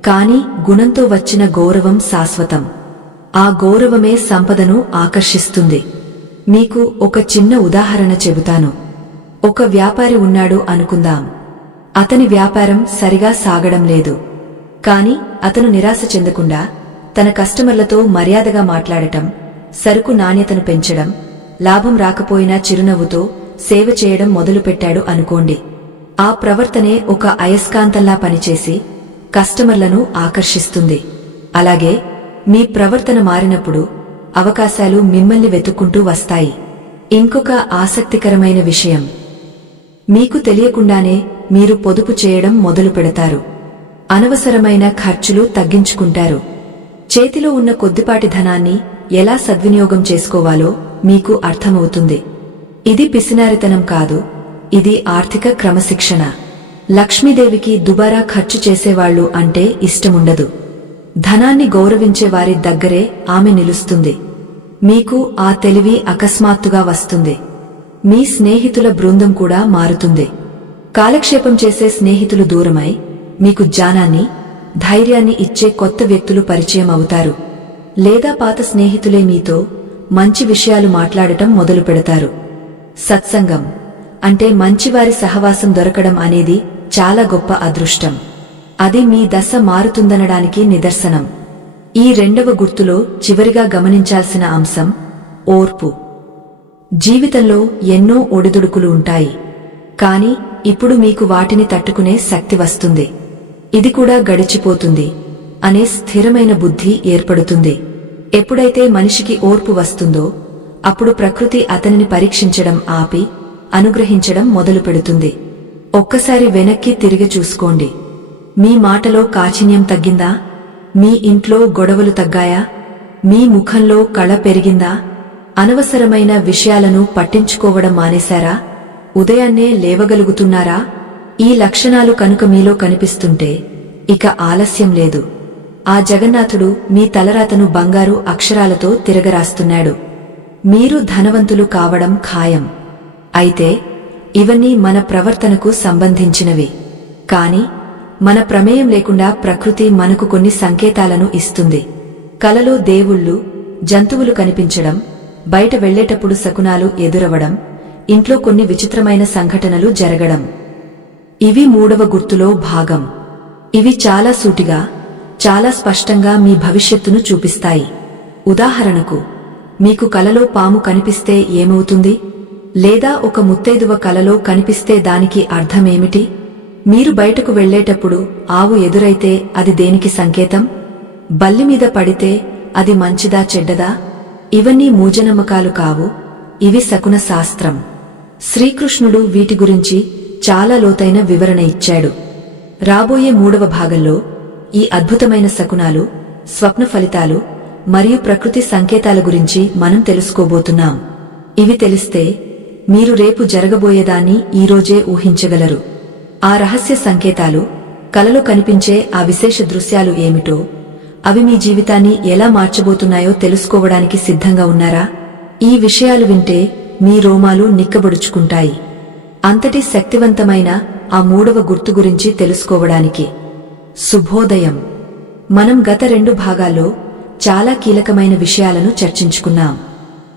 కాని గుణంతో వచ్చిన గౌరవం శాశ్వతం. ఆ గౌరవమే సంపదను ఆకర్షిస్తుంది. మీకు ఒక చిన్న ఉదాహరణ చెబుతాను. ఒక వ్యాపారి ఉన్నాడు అనుకుందాం. అతని వ్యాపారం సరిగా సాగడం లేదు. కాని అతను నిరాశ చెందకుండా తన కస్టమర్లతో మర్యాదగా మాట్లాడటం, సరుకు నాణ్యతను పెంచడం, లాభం రాకపోయినా చిరునవ్వుతో సేవ చేయడం మొదలుపెట్టాడు అనుకోండి. ఆ ప్రవర్తనే ఒక అయస్కాంతంలా పనిచేసి కస్టమర్లను ఆకర్షిస్తుంది. అలాగే మీ ప్రవర్తన మారినప్పుడు అవకాశాలు మిమ్మల్ని వెతుక్కుంటూ వస్తాయి. ఇంకొక ఆసక్తికరమైన విషయం, మీకు తెలియకుండానే మీరు పొదుపు చేయడం మొదలు పెడతారు. అనవసరమైన ఖర్చులు తగ్గించుకుంటారు. చేతిలో ఉన్న కొద్దిపాటి ధనాన్ని ఎలా సద్వినియోగం చేసుకోవాలో మీకు అర్థమవుతుంది. ఇది పిసినారితనం కాదు, ఇది ఆర్థిక క్రమశిక్షణ. లక్ష్మీదేవికి దుబారా ఖర్చు చేసేవాళ్లు అంటే ఇష్టముండదు. ధనాన్ని గౌరవించే వారి దగ్గరే ఆమె నిలుస్తుంది. మీకు ఆ తెలివి అకస్మాత్తుగా వస్తుంది. మీ స్నేహితుల బృందం కూడా మారుతుంది. కాలక్షేపం చేసే స్నేహితులు దూరమై మీకు జ్ఞానాన్ని, ధైర్యాన్ని ఇచ్చే కొత్త వ్యక్తులు పరిచయం అవుతారు. లేదా పాత స్నేహితులే మీతో మంచి విషయాలు మాట్లాడటం మొదలు పెడతారు. సత్సంగం అంటే మంచివారి సహవాసం దొరకడం అనేది చాలా గొప్ప అదృష్టం. అది మీ దశ మారుతుందనడానికి నిదర్శనం. ఈ రెండవ గుర్తులో చివరిగా గమనించాల్సిన అంశం ఓర్పు. జీవితంలో ఎన్నో ఒడిదుడుకులు ఉంటాయి. కాని ఇప్పుడు మీకు వాటిని తట్టుకునే శక్తి వస్తుంది. ఇది కూడా గడిచిపోతుంది అనే స్థిరమైన బుద్ధి ఏర్పడుతుంది. ఎప్పుడైతే మనిషికి ఓర్పు వస్తుందో అప్పుడు ప్రకృతి అతనిని పరీక్షించడం ఆపి అనుగ్రహించడం మొదలు పెడుతుంది. ఒక్కసారి వెనక్కి తిరిగి చూసుకోండి. మీ మాటలో కాఠిన్యం తగ్గిందా? మీ ఇంట్లో గొడవలు తగ్గాయా? మీ ముఖంలో కళ పెరిగిందా? అనవసరమైన విషయాలను పట్టించుకోవడం మానేశారా? ఉదయాన్నే లేవగలుగుతున్నారా? ఈ లక్షణాలు కనుక మీలో కనిపిస్తుంటే ఇక ఆలస్యం లేదు. ఆ జగన్నాథుడు మీ తలరాతను బంగారు అక్షరాలతో తిరగరాస్తున్నాడు. మీరు ధనవంతులు కావడం ఖాయం. అయితే ఇవన్నీ మన ప్రవర్తనకు సంబంధించినవి. కాని మన ప్రమేయం లేకుండా ప్రకృతి మనకు కొన్ని సంకేతాలను ఇస్తుంది. కలలో దేవుళ్ళు, జంతువులు కనిపించడం, బయట వెళ్లేటప్పుడు శకునాలు ఎదురవడం, ఇంట్లో కొన్ని విచిత్రమైన సంఘటనలు జరగడం. ఇవి మూడవ గుర్తులో భాగం. ఇవి చాలా సూటిగా, చాలా స్పష్టంగా మీ భవిష్యత్తును చూపిస్తాయి. ఉదాహరణకు, మీకు కలలో పాము కనిపిస్తే ఏమవుతుంది? లేదా ఒక ముత్తైదువ కలలో కనిపిస్తే దానికి అర్థమేమిటి? మీరు బయటకు వెళ్లేటప్పుడు ఆవు ఎదురైతే అది దేనికి సంకేతం? బల్లిమీద పడితే అది మంచిదా చెడ్డదా? ఇవన్నీ మూఢనమ్మకాలు కావు, ఇవి శకున శాస్త్రం. శ్రీకృష్ణుడు వీటి గురించి చాలా లోతైన వివరణ ఇచ్చాడు. రాబోయే మూడవ భాగంలో ఈ అద్భుతమైన శకునాలు, స్వప్న ఫలితాలు మరియు ప్రకృతి సంకేతాల గురించి మనం తెలుసుకోబోతున్నాం. ఇవి తెలిస్తే మీరు రేపు జరగబోయేదాన్ని ఈరోజే ఊహించగలరు. ఆ రహస్య సంకేతాలు, కలలో కనిపించే ఆ విశేష దృశ్యాలు ఏమిటో, అవి మీ జీవితాన్ని ఎలా మార్చబోతున్నాయో తెలుసుకోవడానికి సిద్ధంగా ఉన్నారా? ఈ విషయాలు వింటే మీ రోమాలు నిక్కబొడుచుకుంటాయి. అంతటి శక్తివంతమైన ఆ మూడవ గుర్తు గురించి తెలుసుకోవడానికి శుభోదయం. మనం గత 2 భాగాల్లో చాలా కీలకమైన విషయాలను చర్చించుకున్నాం.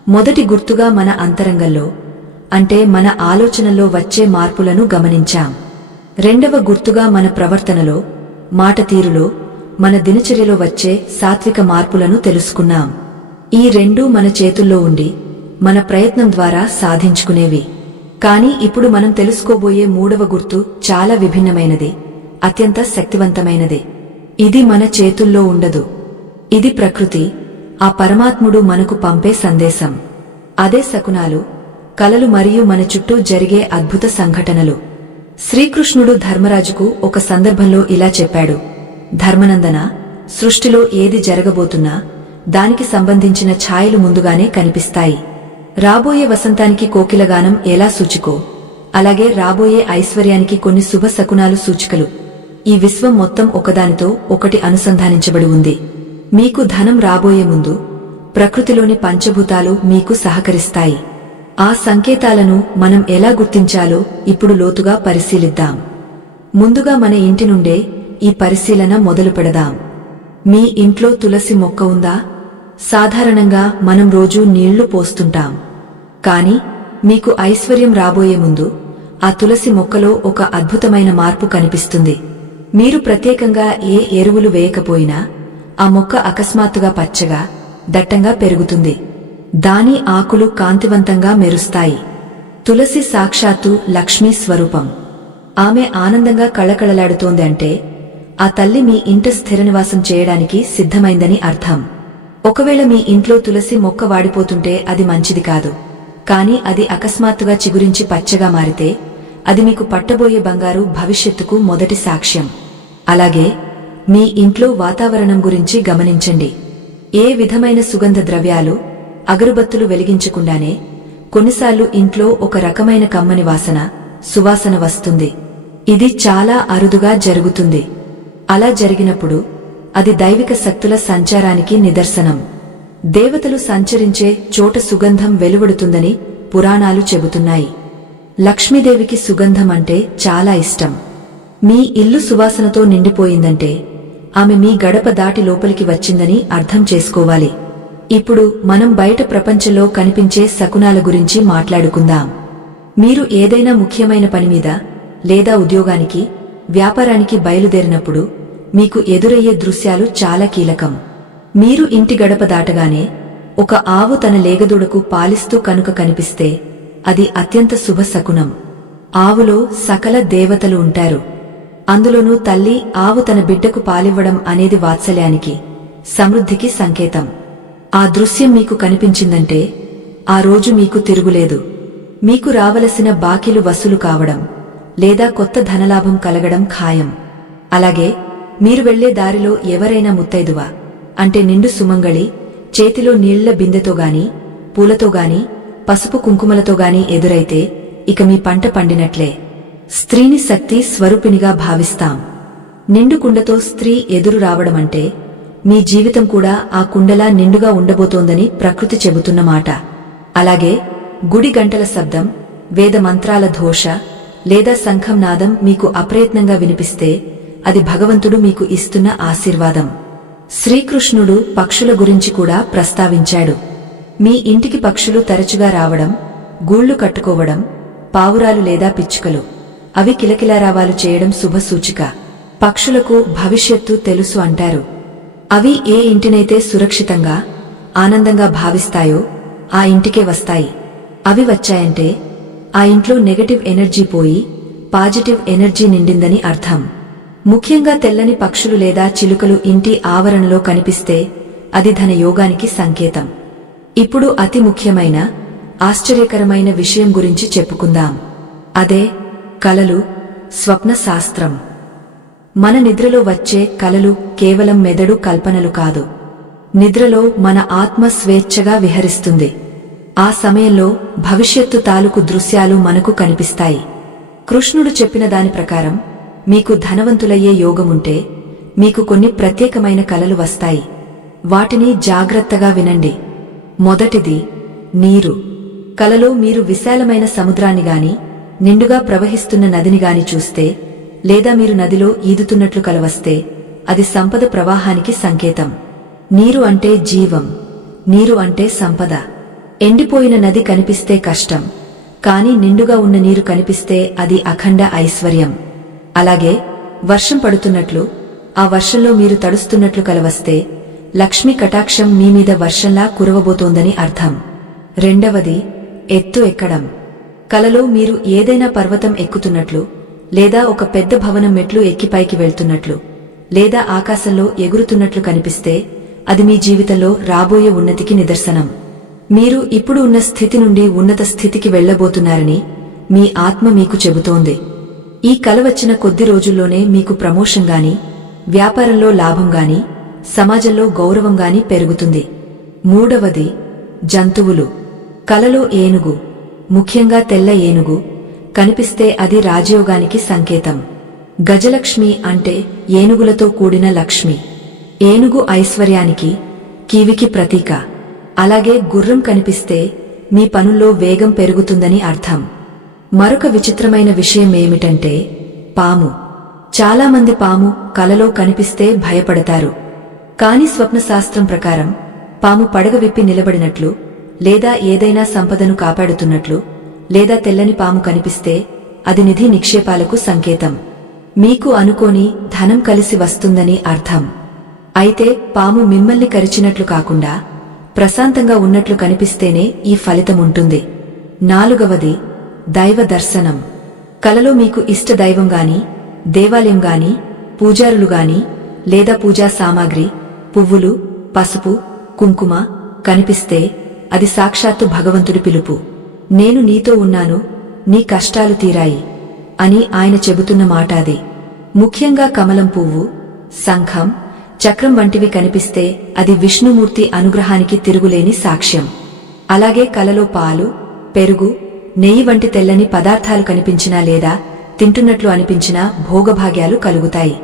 మొదటి గుర్తుగా మన అంతరంగంలో, అంటే మన ఆలోచనల్లో వచ్చే మార్పులను గమనించాం. రెండవ గుర్తుగా మన ప్రవర్తనలో, మాట తీరులో, మన దినచర్యలో వచ్చే సాత్విక మార్పులను తెలుసుకున్నాం. ఈ రెండూ మన చేతుల్లో ఉండి మన ప్రయత్నం ద్వారా సాధించుకునేవి. కానీ ఇప్పుడు మనం తెలుసుకోబోయే మూడవ గుర్తు చాలా విభిన్నమైనది, అత్యంత శక్తివంతమైనది. ఇది మన చేతుల్లో ఉండదు. ఇది ప్రకృతి, ఆ పరమాత్ముడు మనకు పంపే సందేశం. అదే శకునాలు, కలలు మరియు మన చుట్టూ జరిగే అద్భుత సంఘటనలు. శ్రీకృష్ణుడు ధర్మరాజుకు ఒక సందర్భంలో ఇలా చెప్పాడు: ధర్మనందన, సృష్టిలో ఏది జరగబోతున్నా దానికి సంబంధించిన ఛాయలు ముందుగానే కనిపిస్తాయి. రాబోయే వసంతానికి కోకిలగానం ఎలా సూచికో, అలాగే రాబోయే ఐశ్వర్యానికి కొన్ని శుభ శకునాలు సూచికలు. ఈ విశ్వం మొత్తం ఒకదానితో ఒకటి అనుసంధానించబడి ఉంది. మీకు ధనం రాబోయే ముందు ప్రకృతిలోని పంచభూతాలు మీకు సహకరిస్తాయి. ఆ సంకేతాలను మనం ఎలా గుర్తించాలో ఇప్పుడు లోతుగా పరిశీలిద్దాం. ముందుగా మన ఇంటి నుండే ఈ పరిశీలన మొదలు పెడదాం. మీ ఇంట్లో తులసి మొక్క ఉందా? సాధారణంగా మనం రోజూ నీళ్లు పోస్తుంటాం. కాని మీకు ఐశ్వర్యం రాబోయే ముందు ఆ తులసి మొక్కలో ఒక అద్భుతమైన మార్పు కనిపిస్తుంది. మీరు ప్రత్యేకంగా ఏ ఎరువులు వేయకపోయినా ఆ మొక్క అకస్మాత్తుగా పచ్చగా, దట్టంగా పెరుగుతుంది. దాని ఆకులు కాంతివంతంగా మెరుస్తాయి. తులసి సాక్షాత్తు లక్ష్మీ స్వరూపం. ఆమె ఆనందంగా కళకళలాడుతోంది అంటే ఆ తల్లి మీ ఇంట స్థిరనివాసం చేయడానికి సిద్ధమైందని అర్థం. ఒకవేళ మీ ఇంట్లో తులసి మొక్క వాడిపోతుంటే అది మంచిది కాదు. కాని అది అకస్మాత్తుగా చిగురించి పచ్చగా మారితే అది మీకు పట్టబోయే బంగారు భవిష్యత్తుకు మొదటి సాక్ష్యం. అలాగే మీ ఇంట్లో వాతావరణం గురించి గమనించండి. ఏ విధమైన సుగంధ ద్రవ్యాలు, అగరుబత్తులు వెలిగించకుండానే కొన్నిసార్లు ఇంట్లో ఒక రకమైన కమ్మని వాసన, సువాసన వస్తుంది. ఇది చాలా అరుదుగా జరుగుతుంది. అలా జరిగినప్పుడు అది దైవిక శక్తుల సంచారానికి నిదర్శనం. దేవతలు సంచరించే చోట సుగంధం వెలువడుతుందని పురాణాలు చెబుతున్నాయి. లక్ష్మీదేవికి సుగంధం అంటే చాలా ఇష్టం. మీ ఇల్లు సువాసనతో నిండిపోయిందంటే ఆమె మీ గడప దాటి లోపలికి వచ్చిందని అర్థం చేసుకోవాలి. ఇప్పుడు మనం బయట ప్రపంచంలో కనిపించే శకునాల గురించి మాట్లాడుకుందాం. మీరు ఏదైనా ముఖ్యమైన పనిమీద లేదా ఉద్యోగానికి, వ్యాపారానికి బయలుదేరినప్పుడు మీకు ఎదురయ్యే దృశ్యాలు చాలా కీలకం. మీరు ఇంటి గడప దాటగానే ఒక ఆవు తన లేగదూడకు పాలిస్తూ కనుక కనిపిస్తే అది అత్యంత శుభ శకునం. ఆవులో సకల దేవతలు ఉంటారు. అందులోనూ తల్లి ఆవు తన బిడ్డకు పాలివ్వడం అనేది వాత్సల్యానికి, సమృద్ధికి సంకేతం. ఆ దృశ్యం మీకు కనిపించిందంటే ఆ రోజు మీకు తిరుగులేదు. మీకు రావలసిన బాకీలు వసూలు కావడం లేదా కొత్త ధనలాభం కలగడం ఖాయం. అలాగే మీరు వెళ్లే దారిలో ఎవరైనా ముత్తైదువ, అంటే నిండు సుమంగళి, చేతిలో నీళ్ల బిందెతోగాని, పూలతోగాని, పసుపు కుంకుమలతోగాని ఎదురైతే ఇక మీ పంట పండినట్లే. స్త్రీని శక్తి స్వరూపినిగా భావిస్తాం. నిండు కుండతో స్త్రీ ఎదురు రావడమంటే మీ జీవితం కూడా ఆ కుండలా నిండుగా ఉండబోతోందని ప్రకృతి చెబుతున్నమాట. అలాగే గుడి గంటల శబ్దం, వేద మంత్రాల ఘోష లేదా శంఖం నాదం మీకు అప్రయత్నంగా వినిపిస్తే అది భగవంతుడు మీకు ఇస్తున్న ఆశీర్వాదం. శ్రీకృష్ణుడు పక్షుల గురించి కూడా ప్రస్తావించాడు. మీ ఇంటికి పక్షులు తరచుగా రావడం, గూళ్లు కట్టుకోవడం, పావురాలు లేదా పిచ్చుకలు, అవి కిలకిలారావాలు చేయడం శుభసూచిక. పక్షులకు భవిష్యత్తు తెలుసు అంటారు. అవి ఏ ఇంటినైతే సురక్షితంగా, ఆనందంగా భావిస్తాయో ఆ ఇంటికే వస్తాయి. అవి వచ్చాయంటే ఆ ఇంట్లో నెగటివ్ ఎనర్జీ పోయి పాజిటివ్ ఎనర్జీ నిండిందని అర్థం. ముఖ్యంగా తెల్లని పక్షులు లేదా చిలుకలు ఇంటి ఆవరణలో కనిపిస్తే అది ధన యోగానికి సంకేతం. ఇప్పుడు అతి ముఖ్యమైన, ఆశ్చర్యకరమైన విషయం గురించి చెప్పుకుందాం. అదే కలలు, స్వప్న శాస్త్రం. మన నిద్రలో వచ్చే కలలు కేవలం మెదడు కల్పనలు కాదు. నిద్రలో మన ఆత్మ స్వేచ్ఛగా విహరిస్తుంది. ఆ సమయంలో భవిష్యత్తు తాలూకు దృశ్యాలు మనకు కనిపిస్తాయి. కృష్ణుడు చెప్పిన దాని ప్రకారం మీకు ధనవంతులయ్యే యోగముంటే మీకు కొన్ని ప్రత్యేకమైన కలలు వస్తాయి. వాటిని జాగ్రత్తగా వినండి. మొదటిది నీరు. కలలో మీరు విశాలమైన సముద్రాన్ని గాని, నిండుగా ప్రవహిస్తున్న నదిని గాని చూస్తే, లేదా మీరు నదిలో ఈదుతున్నట్లు కలవస్తే అది సంపద ప్రవాహానికి సంకేతం. నీరు అంటే జీవం. నీరు అంటే సంపద. ఎండిపోయిన నది కనిపిస్తే కష్టం, కాని నిండుగా ఉన్న నీరు కనిపిస్తే అది అఖండ ఐశ్వర్యం. అలాగే వర్షం పడుతున్నట్లు, ఆ వర్షంలో మీరు తడుస్తున్నట్లు కలవస్తే లక్ష్మీ కటాక్షం మీమీద వర్షంలా కురవబోతోందని అర్థం. రెండవది ఎత్తు ఎక్కడం. కలలో మీరు ఏదైనా పర్వతం ఎక్కుతున్నట్లు, లేదా ఒక పెద్ద భవనం మెట్లు ఎక్కి పైకి వెళ్తున్నట్లు, లేదా ఆకాశంలో ఎగురుతున్నట్లు కనిపిస్తే అది మీ జీవితంలో రాబోయే ఉన్నతికి నిదర్శనం. మీరు ఇప్పుడు ఉన్న స్థితి నుండి ఉన్నత స్థితికి వెళ్లబోతున్నారని మీ ఆత్మ మీకు చెబుతోంది. ఈ కల వచ్చిన కొద్ది రోజుల్లోనే మీకు ప్రమోషన్ గాని, వ్యాపారంలో లాభం గాని, సమాజంలో గౌరవం గాని పెరుగుతుంది. మూడవది జంతువులు. కలలో ఏనుగు, ముఖ్యంగా తెల్ల ఏనుగు కనిపిస్తే అది రాజయోగానికి సంకేతం. గజలక్ష్మి అంటే ఏనుగులతో కూడిన లక్ష్మి. ఏనుగు ఐశ్వర్యానికి, కీవికి ప్రతీక. అలాగే గుర్రం కనిపిస్తే మీ పనుల్లో వేగం పెరుగుతుందని అర్థం. మరొక విచిత్రమైన విషయమేమిటంటే పాము. చాలామంది పాము కలలో కనిపిస్తే భయపడతారు. కాని స్వప్నశాస్త్రం ప్రకారం పాము పడగ విప్పి నిలబడినట్లు, లేదా ఏదైనా సంపదను కాపాడుతున్నట్లు, లేదా తెల్లని పాము కనిపిస్తే అది నిధి నిక్షేపాలకు సంకేతం. మీకు అనుకోని ధనం కలిసి వస్తుందని అర్థం. అయితే పాము మిమ్మల్ని కరిచినట్లు కాకుండా ప్రశాంతంగా ఉన్నట్లు కనిపిస్తేనే ఈ ఫలితముంటుంది. నాలుగవది దైవ దర్శనం. కలలో మీకు ఇష్ట దైవం గాని, దేవాలయం గాని, పూజారులు గాని, లేదా పూజా సామాగ్రి, పువ్వులు, పసుపు, కుంకుమ కనిపిస్తే అది సాక్షాత్తు భగవంతుడి పిలుపు. నేను నీతో ఉన్నాను, నీ కష్టాలు తీరాయి అని ఆయన చెబుతున్న మాట అది. ముఖ్యంగా కమలం పువ్వు, శంఖం, చక్రం వంటివి కనిపిస్తే అది విష్ణుమూర్తి అనుగ్రహానికి తిరుగులేని సాక్ష్యం. అలాగే కలలో పాలు, పెరుగు, నెయ్యి వంటి తెల్లని పదార్థాలు కనిపించినా లేదా తింటున్నట్లు అనిపించినా భోగభాగ్యాలు కలుగుతాయి.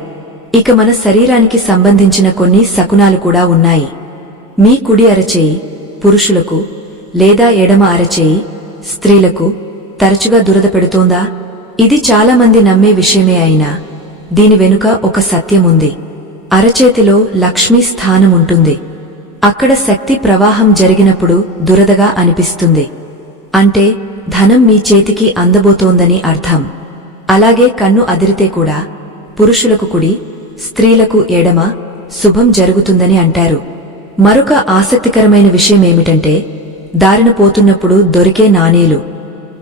ఇక మన శరీరానికి సంబంధించిన కొన్ని శకునాలు కూడా ఉన్నాయి. మీ కుడి అరచేయి పురుషులకు, లేదా ఎడమ అరచేయి స్త్రీలకు తరచుగా దురద పెడుతోందా? ఇది చాలామంది నమ్మే విషయమే అయినా దీని వెనుక ఒక సత్యముంది. అరచేతిలో లక్ష్మీ స్థానముంటుంది. అక్కడ శక్తి ప్రవాహం జరిగినప్పుడు దురదగా అనిపిస్తుంది. అంటే ధనం మీ చేతికి అందబోతోందని అర్థం. అలాగే కన్ను అదిరితే కూడా పురుషులకు కుడి, స్త్రీలకు ఎడమ శుభం జరుగుతుందని అంటారు. మరొక ఆసక్తికరమైన విషయమేమిటంటే దారిన పోతున్నప్పుడు దొరికే నాణేలు.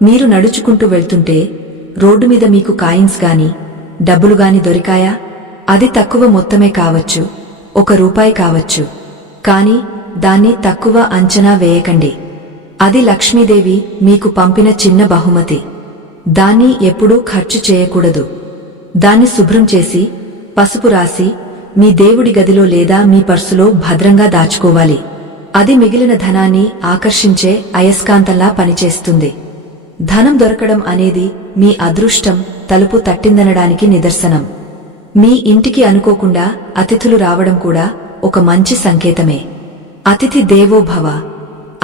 మీరు నడుచుకుంటూ వెళ్తుంటే రోడ్డు మీద మీకు కాయిన్స్ గాని, డబ్బులు గాని దొరికాయా? అది తక్కువ మొత్తమే కావచ్చు, ₹1 కావచ్చు. కాని దాన్ని తక్కువ అంచనా వేయకండి. అది లక్ష్మీదేవి మీకు పంపిన చిన్న బహుమతి. దాన్ని ఎప్పుడూ ఖర్చు చేయకూడదు. దాన్ని శుభ్రం చేసి, పసుపు రాసి మీ దేవుడి గదిలో లేదా మీ పర్సులో భద్రంగా దాచుకోవాలి. అది మిగిలిన ధనాన్ని ఆకర్షించే అయస్కాంతంలా పనిచేస్తుంది. ధనం దొరకడం అనేది మీ అదృష్టం తలుపు తట్టిందనడానికి నిదర్శనం. మీ ఇంటికి అనుకోకుండా అతిథులు రావడం కూడా ఒక మంచి సంకేతమే. అతిథి దేవో భవ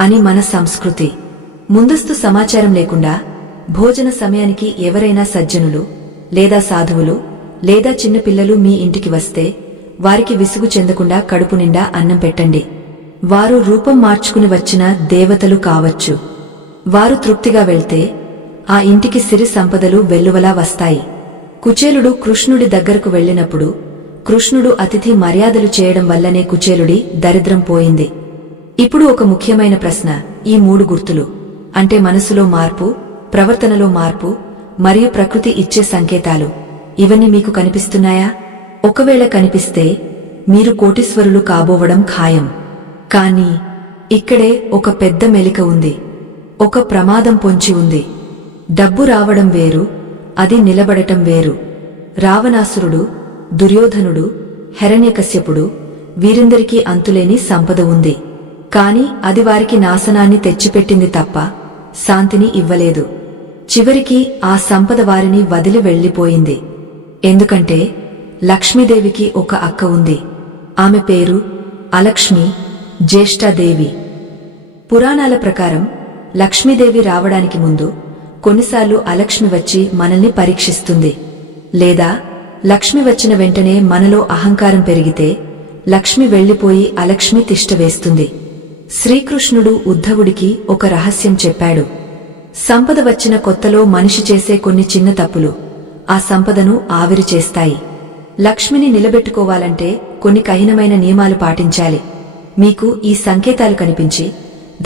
అని మన సంస్కృతి. ముందస్తు సమాచారం లేకుండా భోజన సమయానికి ఎవరైనా సజ్జనులు, లేదా సాధువులు, లేదా చిన్నపిల్లలు మీ ఇంటికి వస్తే వారికి విసుగు చెందకుండా కడుపు నిండా అన్నం పెట్టండి. వారు రూపం మార్చుకుని వచ్చిన దేవతలు కావచ్చు. వారు తృప్తిగా వెళ్తే ఆ ఇంటికి సిరి సంపదలు వెల్లువలా వస్తాయి. కుచేలుడు కృష్ణుడి దగ్గరకు వెళ్లినప్పుడు కృష్ణుడు అతిథి మర్యాదలు చేయడం వల్లనే కుచేలుడి దరిద్రం పోయింది. ఇప్పుడు ఒక ముఖ్యమైన ప్రశ్న. ఈ 3 గుర్తులు అంటే మనసులో మార్పు, ప్రవర్తనలో మార్పు మరియు ప్రకృతి ఇచ్చే సంకేతాలు, ఇవన్నీ మీకు కనిపిస్తున్నాయా? ఒకవేళ కనిపిస్తే మీరు కోటీశ్వరులు కాబోవడం ఖాయం. కానీ ఇక్కడే ఒక పెద్ద మెలిక ఉంది. ఒక ప్రమాదం పొంచి ఉంది. డబ్బు రావడం వేరు, అది నిలబడటం వేరు. రావణాసురుడు దుర్యోధనుడు, హిరణ్యకశ్యపుడు వీరిందరికీ అంతులేని సంపద ఉంది. కాని అది వారికి నాశనాన్ని తెచ్చిపెట్టింది తప్ప శాంతిని ఇవ్వలేదు. చివరికి ఆ సంపద వారిని వదిలి వెళ్లిపోయింది. ఎందుకంటే లక్ష్మీదేవికి ఒక అక్క ఉంది. ఆమె పేరు అలక్ష్మి, జ్యేష్ఠాదేవి. పురాణాల ప్రకారం లక్ష్మీదేవి రావడానికి ముందు కొన్నిసార్లు అలక్ష్మి వచ్చి మనల్ని పరీక్షిస్తుంది. లేదా లక్ష్మి వచ్చిన వెంటనే మనలో అహంకారం పెరిగితే లక్ష్మి వెళ్లిపోయి అలక్ష్మి తిష్టవేస్తుంది. శ్రీకృష్ణుడు ఉద్ధవుడికి ఒక రహస్యం చెప్పాడు. సంపద వచ్చిన కొత్తలో మనిషి చేసే కొన్ని చిన్న తప్పులు ఆ సంపదను ఆవిరి చేస్తాయి. లక్ష్మిని నిలబెట్టుకోవాలంటే కొన్ని కఠినమైన నియమాలు పాటించాలి. మీకు ఈ సంకేతాలు కనిపించి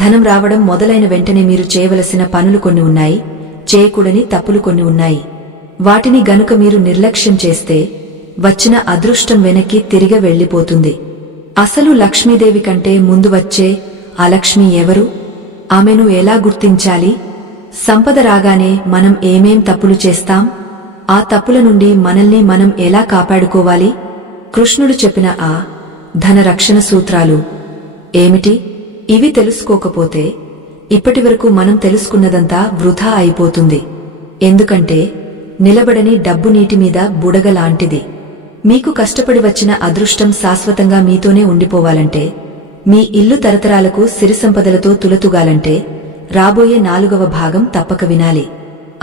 ధనం రావడం మొదలైన వెంటనే మీరు చేయవలసిన పనులు కొన్ని ఉన్నాయి, చేయకూడని తప్పులు కొన్ని ఉన్నాయి. వాటిని గనుక మీరు నిర్లక్ష్యం చేస్తే వచ్చిన అదృష్టం వెనక్కి తిరిగి వెళ్లిపోతుంది. అసలు లక్ష్మీదేవి కంటే ముందు వచ్చే ఆ లక్ష్మి ఎవరు? ఆమెను ఎలా గుర్తించాలి? సంపద రాగానే మనం ఏమేం తప్పులు చేస్తాం? ఆ తప్పుల నుండి మనల్ని మనం ఎలా కాపాడుకోవాలి? కృష్ణుడు చెప్పిన ఆ ధన రక్షణ సూత్రాలు ఏమిటి? ఇవి తెలుసుకోకపోతే ఇప్పటివరకు మనం తెలుసుకున్నదంతా వృధా అయిపోతుంది. ఎందుకంటే నిలబడని డబ్బు నీటి మీద బుడగలాంటిది. మీకు కష్టపడి వచ్చిన అదృష్టం శాశ్వతంగా మీతోనే ఉండిపోవాలంటే, మీ ఇల్లు తరతరాలకు సిరిసంపదలతో తులతుగాలంటే రాబోయే 4వ భాగం తప్పక వినాలి.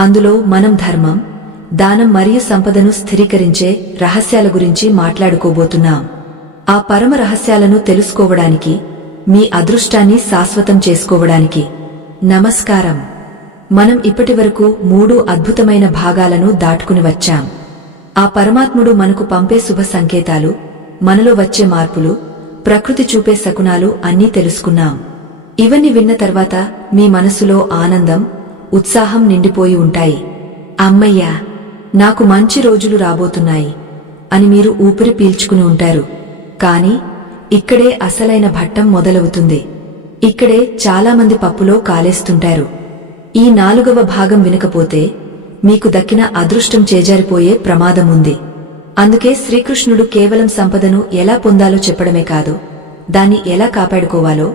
అందులో మనం ధర్మం, దానం మరియు సంపదను స్థిరీకరించే రహస్యాల గురించి మాట్లాడుకోబోతున్నాం. ఆ పరమ రహస్యాలను తెలుసుకోవడానికి, మీ అదృష్టాన్ని శాశ్వతం చేసుకోవడానికి. నమస్కారం. మనం ఇప్పటివరకు 3 అద్భుతమైన భాగాలను దాటుకుని వచ్చాం. ఆ పరమాత్ముడు మనకు పంపే శుభ సంకేతాలు, మనలో వచ్చే మార్పులు, ప్రకృతి చూపే శకునాలు అన్నీ తెలుసుకున్నాం. ఇవన్నీ విన్న తర్వాత మీ మనసులో ఆనందం, ఉత్సాహం నిండిపోయి ఉంటాయి. అమ్మయ్యా, నాకు మంచి రోజులు రాబోతున్నాయి అని మీరు ఊపిరి పీల్చుకుని ఉంటారు. కాని ఇక్కడే అసలైన భట్టం మొదలవుతుంది. ఇక్కడే చాలామంది పప్పులో కాలేస్తుంటారు. ఈ 4వ భాగం వినకపోతే మీకు దక్కిన అదృష్టం చేజారిపోయే ప్రమాదముంది. అందుకే శ్రీకృష్ణుడు కేవలం సంపదను ఎలా పొందాలో చెప్పడమే కాదు, దాన్ని ఎలా కాపాడుకోవాలో,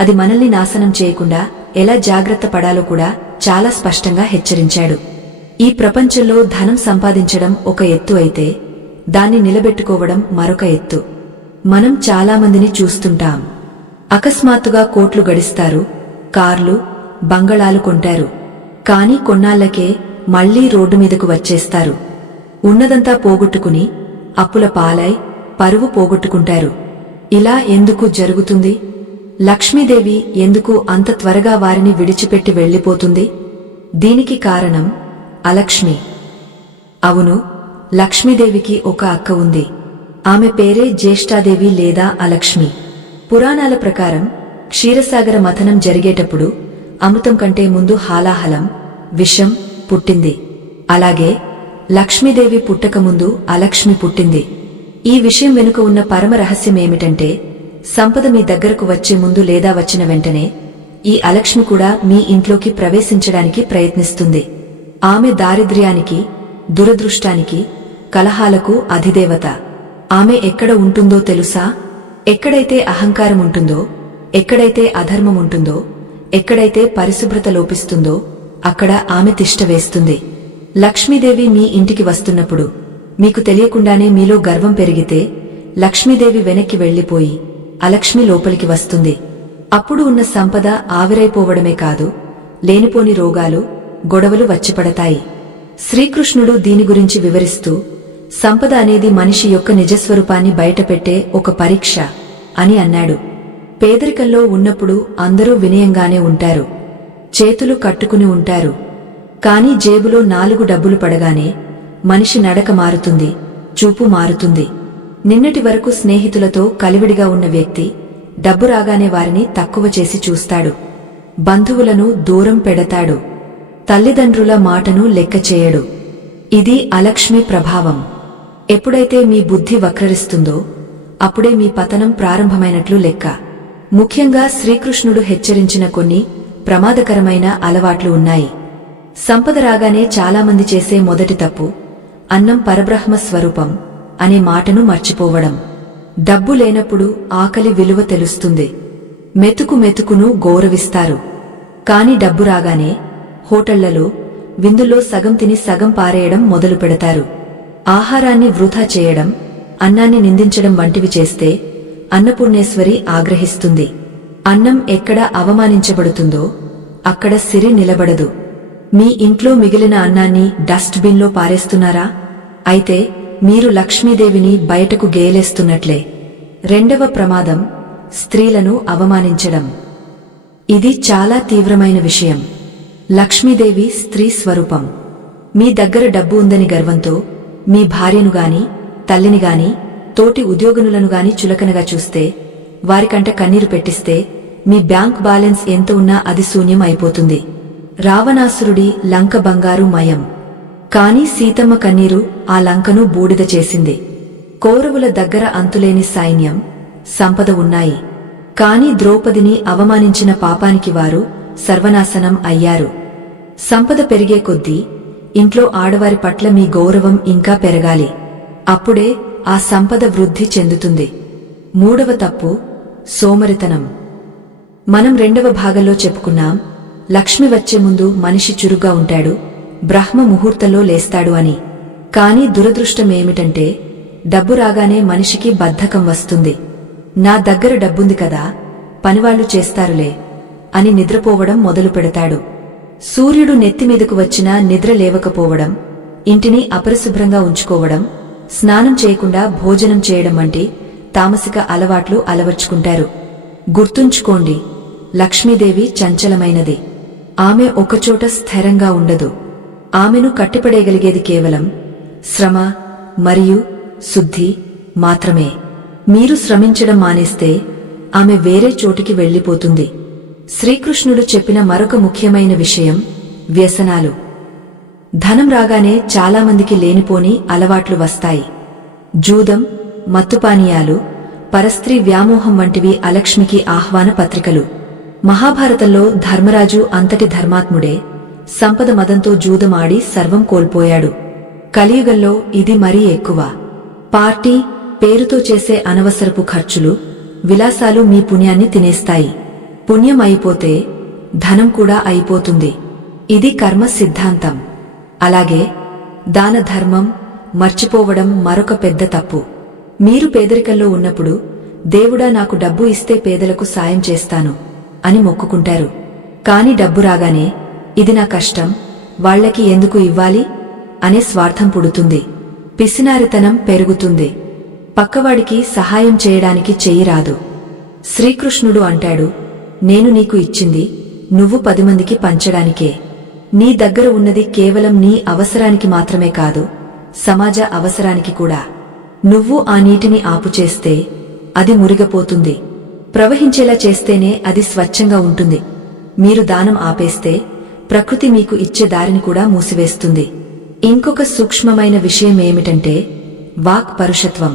అది మనల్ని నాశనం చేయకుండా ఎలా జాగ్రత్త పడాలో కూడా చాలా స్పష్టంగా హెచ్చరించాడు. ఈ ప్రపంచంలో ధనం సంపాదించడం ఒక ఎత్తు అయితే, దాన్ని నిలబెట్టుకోవడం మరొక ఎత్తు. మనం చాలామందిని చూస్తుంటాం. అకస్మాత్తుగా కోట్లు గడిస్తారు, కార్లు, బంగళాలు కొంటారు. కాని కొన్నాళ్లకే మళ్లీ రోడ్డు మీదకు వచ్చేస్తారు. ఉన్నదంతా పోగొట్టుకుని అప్పుల పాలై పరువు పోగొట్టుకుంటారు. ఇలా ఎందుకు జరుగుతుంది? లక్ష్మీదేవి ఎందుకు అంత త్వరగా వారిని విడిచిపెట్టి వెళ్లిపోతుంది? దీనికి కారణం అలక్ష్మి. అవును, లక్ష్మీదేవికి ఒక అక్క ఉంది. ఆమె పేరే జ్యేష్ఠాదేవి లేదా అలక్ష్మి. పురాణాల ప్రకారం క్షీరసాగర మథనం జరిగేటప్పుడు అమృతం కంటే ముందు హాలాహలం, విషం పుట్టింది. అలాగే లక్ష్మీదేవి పుట్టకముందు అలక్ష్మి పుట్టింది. ఈ విషయం వెనుక ఉన్న పరమ రహస్యమేమిటంటే, సంపద మీ దగ్గరకు వచ్చే ముందు లేదా వచ్చిన వెంటనే ఈ అలక్ష్మి కూడా మీ ఇంట్లోకి ప్రవేశించడానికి ప్రయత్నిస్తుంది. ఆమె దారిద్ర్యానికి, దురదృష్టానికి, కలహాలకు అధిదేవత. ఆమె ఎక్కడ ఉంటుందో తెలుసా? ఎక్కడైతే అహంకారం ఉంటుందో, ఎక్కడైతే అధర్మం ఉంటుందో, ఎక్కడైతే పరిశుభ్రత లోపిస్తుందో అక్కడ ఆమె తిష్ట వేస్తుంది. లక్ష్మీదేవి మీ ఇంటికి వస్తున్నప్పుడు మీకు తెలియకుండానే మీలో గర్వం పెరిగితే లక్ష్మీదేవి వెనక్కి వెళ్లిపోయి అలక్ష్మి లోపలికి వస్తుంది. అప్పుడు ఉన్న సంపద ఆవిరైపోవడమే కాదు, లేనిపోని రోగాలు, గొడవలు వచ్చిపడతాయి. శ్రీకృష్ణుడు దీని గురించి వివరిస్తూ, సంపద అనేది మనిషి యొక్క నిజస్వరూపాన్ని బయటపెట్టే ఒక పరీక్ష అని అన్నాడు. పేదరికంలో ఉన్నప్పుడు అందరూ వినయంగానే ఉంటారు, చేతులు కట్టుకుని ఉంటారు. కాని జేబులో 4 డబ్బులు పడగానే మనిషి నడక మారుతుంది, చూపు మారుతుంది. నిన్నటి వరకు స్నేహితులతో కలివిడిగా ఉన్న వ్యక్తి డబ్బు రాగానే వారిని తక్కువ చేసి చూస్తాడు, బంధువులను దూరం పెడతాడు, తల్లిదండ్రుల మాటను లెక్క చేయడు. ఇది అలక్ష్మి ప్రభావం. ఎప్పుడైతే మీ బుద్ధి వక్రరిస్తుందో అప్పుడే మీ పతనం ప్రారంభమైనట్లు లెక్క. ముఖ్యంగా శ్రీకృష్ణుడు హెచ్చరించిన కొన్ని ప్రమాదకరమైన అలవాట్లు ఉన్నాయి. సంపద రాగానే చాలామంది చేసే మొదటి తప్పు, అన్నం పరబ్రహ్మ స్వరూపం అనే మాటను మర్చిపోవడం. డబ్బు లేనప్పుడు ఆకలి విలువ తెలుస్తుంది. మెతుకు మెతుకును గౌరవిస్తారు. కాని డబ్బు రాగానే హోటళ్లలో విందులో సగం తిని సగం పారేయడం మొదలు పెడతారు. ఆహారాన్ని వృధా చేయడం, అన్నాన్ని నిందించడం వంటివి చేస్తే అన్నపూర్ణేశ్వరి ఆగ్రహిస్తుంది. అన్నం ఎక్కడ అవమానించబడుతుందో అక్కడ సిరి నిలబడదు. మీ ఇంట్లో మిగిలిన అన్నాన్ని డస్ట్ బిన్లో పారేస్తున్నారా? అయితే మీరు లక్ష్మీదేవిని బయటకు గేలేస్తున్నట్లే. రెండవ ప్రమాదం స్త్రీలను అవమానించడం. ఇది చాలా తీవ్రమైన విషయం. లక్ష్మీదేవి స్త్రీ స్వరూపం. మీ దగ్గర డబ్బు ఉందని గర్వంతో మీ భార్యను గాని, తల్లిని గాని, తోటి ఉద్యోగునులను గాని చులకనగా చూస్తే, వారికంట కన్నీరు పెట్టిస్తే మీ బ్యాంక్ బ్యాలెన్స్ ఎంత ఉన్నా అది శూన్యం అయిపోతుంది. రావణాసురుడి లంక బంగారు మయం. కాని సీతమ్మ కన్నీరు ఆ లంకను బూడిద చేసింది. కౌరవుల దగ్గర అంతులేని సైన్యం, సంపద ఉన్నాయి. కాని ద్రౌపదిని అవమానించిన పాపానికి వారు సర్వనాశనం అయ్యారు. సంపద పెరిగే కొద్దీ ఇంట్లో ఆడవారి పట్ల మీ గౌరవం ఇంకా పెరగాలి. అప్పుడే ఆ సంపద వృద్ధి చెందుతుంది. మూడవ తప్పు సోమరితనం. మనం రెండవ భాగంలో చెప్పుకున్నాం, లక్ష్మి వచ్చే ముందు మనిషి చురుగ్గా ఉంటాడు, బ్రహ్మ ముహూర్తంలో లేస్తాడు అని. కాని దురదృష్టమేమిటంటే డబ్బు రాగానే మనిషికి బద్ధకం వస్తుంది. నా దగ్గర డబ్బుంది కదా, పనివాళ్లు చేస్తారులే అని నిద్రపోవడం మొదలు పెడతాడు. సూర్యుడు నెత్తిమీదకు వచ్చినా నిద్ర లేవకపోవడం, ఇంటిని అపరిశుభ్రంగా ఉంచుకోవడం, స్నానం చేయకుండా భోజనం చేయడం వంటి తామసిక అలవాట్లు అలవర్చుకుంటారు. గుర్తుంచుకోండి, లక్ష్మీదేవి చంచలమైనది. ఆమె ఒకచోట స్థిరంగా ఉండదు. ఆమెను కట్టిపడేయగలిగేది కేవలం శ్రమ మరియు శుద్ధి మాత్రమే. మీరు శ్రమించడం మానేస్తే ఆమె వేరే చోటికి వెళ్లిపోతుంది. శ్రీకృష్ణుడు చెప్పిన మరొక ముఖ్యమైన విషయం వ్యసనాలు. ధనం రాగానే చాలామందికి లేనిపోని అలవాట్లు వస్తాయి. జూదం, మత్తుపానీయాలు, పరస్త్రీ వ్యామోహం వంటివి అలక్ష్మికి ఆహ్వాన పత్రికలు. మహాభారతంలో ధర్మరాజు అంతటి ధర్మాత్ముడే సంపద మదంతో జూదమాడి సర్వం కోల్పోయాడు. కలియుగంలో ఇది మరీ ఎక్కువ. పార్టీ పేరుతో చేసే అనవసరపు ఖర్చులు, విలాసాలు మీ పుణ్యాన్ని తినేస్తాయి. పుణ్యం అయిపోతే ధనం కూడా అయిపోతుంది. ఇది కర్మ సిద్ధాంతం. అలాగే దాన ధర్మం మర్చిపోవడం మరొక పెద్ద తప్పు. మీరు పేదరికంలో ఉన్నప్పుడు దేవుడా నాకు డబ్బు ఇస్తే పేదలకు సాయం చేస్తాను అని మొక్కుకుంటారు. కాని డబ్బు రాగానే ఇది నా కష్టం, వాళ్లకి ఎందుకు ఇవ్వాలి అనే స్వార్థం పుడుతుంది. పిసినారితనం పెరుగుతుంది. పక్కవాడికి సహాయం చేయడానికి చెయ్యి రాదు. శ్రీకృష్ణుడు అంటాడు, నేను నీకు ఇచ్చింది నువ్వు 10 మందికి పంచడానికే. నీ దగ్గర ఉన్నది కేవలం నీ అవసరానికి మాత్రమే కాదు, సమాజ అవసరానికి కూడా. నువ్వు ఆ నీటిని ఆపుచేస్తే అది మురిగపోతుంది. ప్రవహించేలా చేస్తేనే అది స్వచ్ఛంగా ఉంటుంది. మీరు దానం ఆపేస్తే ప్రకృతి మీకు ఇచ్చే దారిని కూడా మూసివేస్తుంది. ఇంకొక సూక్ష్మమైన విషయమేమిటంటే వాక్ పరుషత్వం.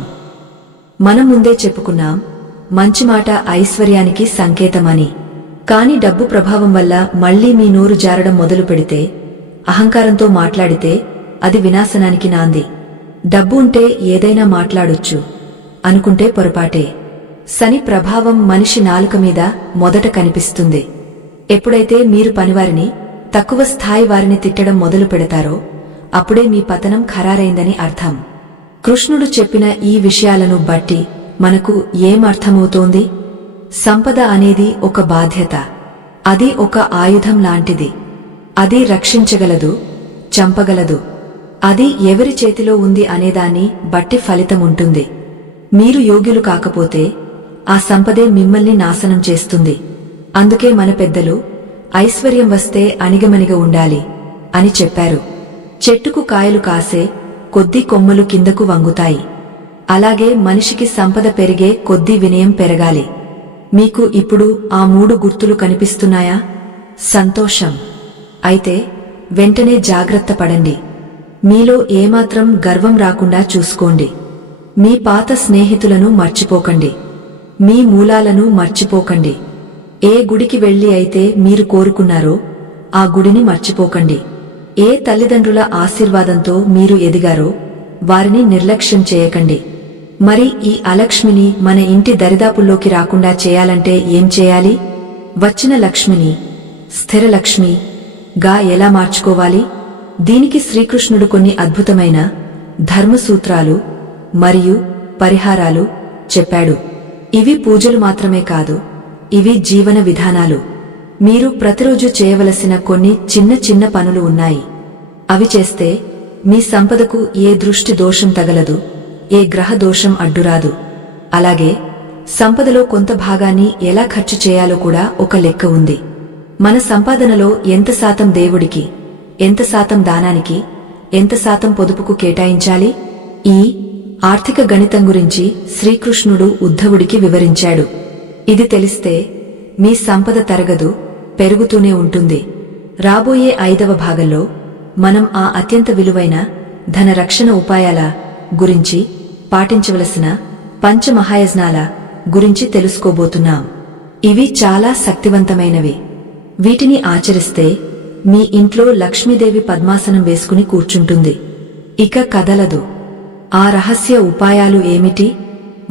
మనం ముందే చెప్పుకున్నాం, మంచి మాట ఐశ్వర్యానికి సంకేతమని. కాని డబ్బు ప్రభావం వల్ల మళ్లీ మీ నోరు జారడం మొదలు పెడితే, అహంకారంతో మాట్లాడితే అది వినాశనానికి నాంది. డబ్బు ఉంటే ఏదైనా మాట్లాడొచ్చు అనుకుంటే పొరపాటే. శని ప్రభావం మనిషి నాలుక మీద మొదట కనిపిస్తుంది. ఎప్పుడైతే మీరు పనివారిని, తక్కువ స్థాయి వారిని తిట్టడం మొదలు పెడతారో అప్పుడే మీ పతనం ఖరారైందని అర్థం. కృష్ణుడు చెప్పిన ఈ విషయాలను బట్టి మనకు ఏమర్థమవుతోంది? సంపద అనేది ఒక బాధ్యత. అది ఒక ఆయుధం లాంటిది. అది రక్షించగలదు, చంపగలదు. అది ఎవరి చేతిలో ఉంది అనేదాన్ని బట్టి ఫలితముంటుంది. మీరు యోగ్యులు కాకపోతే ఆ సంపదే మిమ్మల్ని నాశనం చేస్తుంది. అందుకే మన పెద్దలు ఐశ్వర్యం వస్తే అణిగమణిగ ఉండాలి అని చెప్పారు. చెట్టుకు కాయలు కాసే కొద్దీ కొమ్మలు కిందకు వంగుతాయి. అలాగే మనిషికి సంపద పెరిగే కొద్దీ వినయం పెరగాలి. మీకు ఇప్పుడు ఆ 3 గుర్తులు కనిపిస్తున్నాయా? సంతోషం. అయితే వెంటనే జాగ్రత్త పడండి. మీలో ఏమాత్రం గర్వం రాకుండా చూసుకోండి. మీ పాత స్నేహితులను మర్చిపోకండి. మీ మూలాలను మర్చిపోకండి. ఏ గుడికి వెళ్లి అయితే మీరు కోరుకున్నారో ఆ గుడిని మర్చిపోకండి. ఏ తల్లిదండ్రుల ఆశీర్వాదంతో మీరు ఎదిగారో వారిని నిర్లక్ష్యం చేయకండి. మరి ఈ అలక్ష్మిని మన ఇంటి దరిదాపుల్లోకి రాకుండా చేయాలంటే ఏం చేయాలి? వచ్చిన లక్ష్మిని స్థిరలక్ష్మిగా ఎలా మార్చుకోవాలి? దీనికి శ్రీకృష్ణుడు కొన్ని అద్భుతమైన ధర్మసూత్రాలు మరియు పరిహారాలు చెప్పాడు. ఇవి పూజలు మాత్రమే కాదు, ఇవి జీవన విధానాలు. మీరు ప్రతిరోజు చేయవలసిన కొన్ని చిన్న చిన్న పనులు ఉన్నాయి. అవి చేస్తే మీ సంపదకు ఏ దృష్టి దోషం తగలదు, ఏ గ్రహ దోషం అడ్డురాదు. అలాగే సంపదలో కొంత భాగాన్ని ఎలా ఖర్చు చేయాలో కూడా ఒక లెక్క ఉంది. మన సంపాదనలో ఎంత శాతం దేవుడికి, ఎంత శాతం దానానికి, ఎంత శాతం పొదుపుకు కేటాయించాలి? ఈ ఆర్థిక గణితం గురించి శ్రీకృష్ణుడు ఉద్ధవుడికి వివరించాడు. ఇది తెలిస్తే మీ సంపద తరగదు, పెరుగుతూనే ఉంటుంది. రాబోయే 5వ భాగంలో మనం ఆ అత్యంత విలువైన ధన రక్షణ ఉపాయాల గురించి, పాటించవలసిన పంచమహాయజ్ఞాల గురించి తెలుసుకోబోతున్నాం. ఇవి చాలా శక్తివంతమైనవి. వీటిని ఆచరిస్తే మీ ఇంట్లో లక్ష్మీదేవి పద్మాసనం వేసుకుని కూర్చుంటుంది, ఇక కదలదు. ఆ రహస్య ఉపాయాలు ఏమిటి?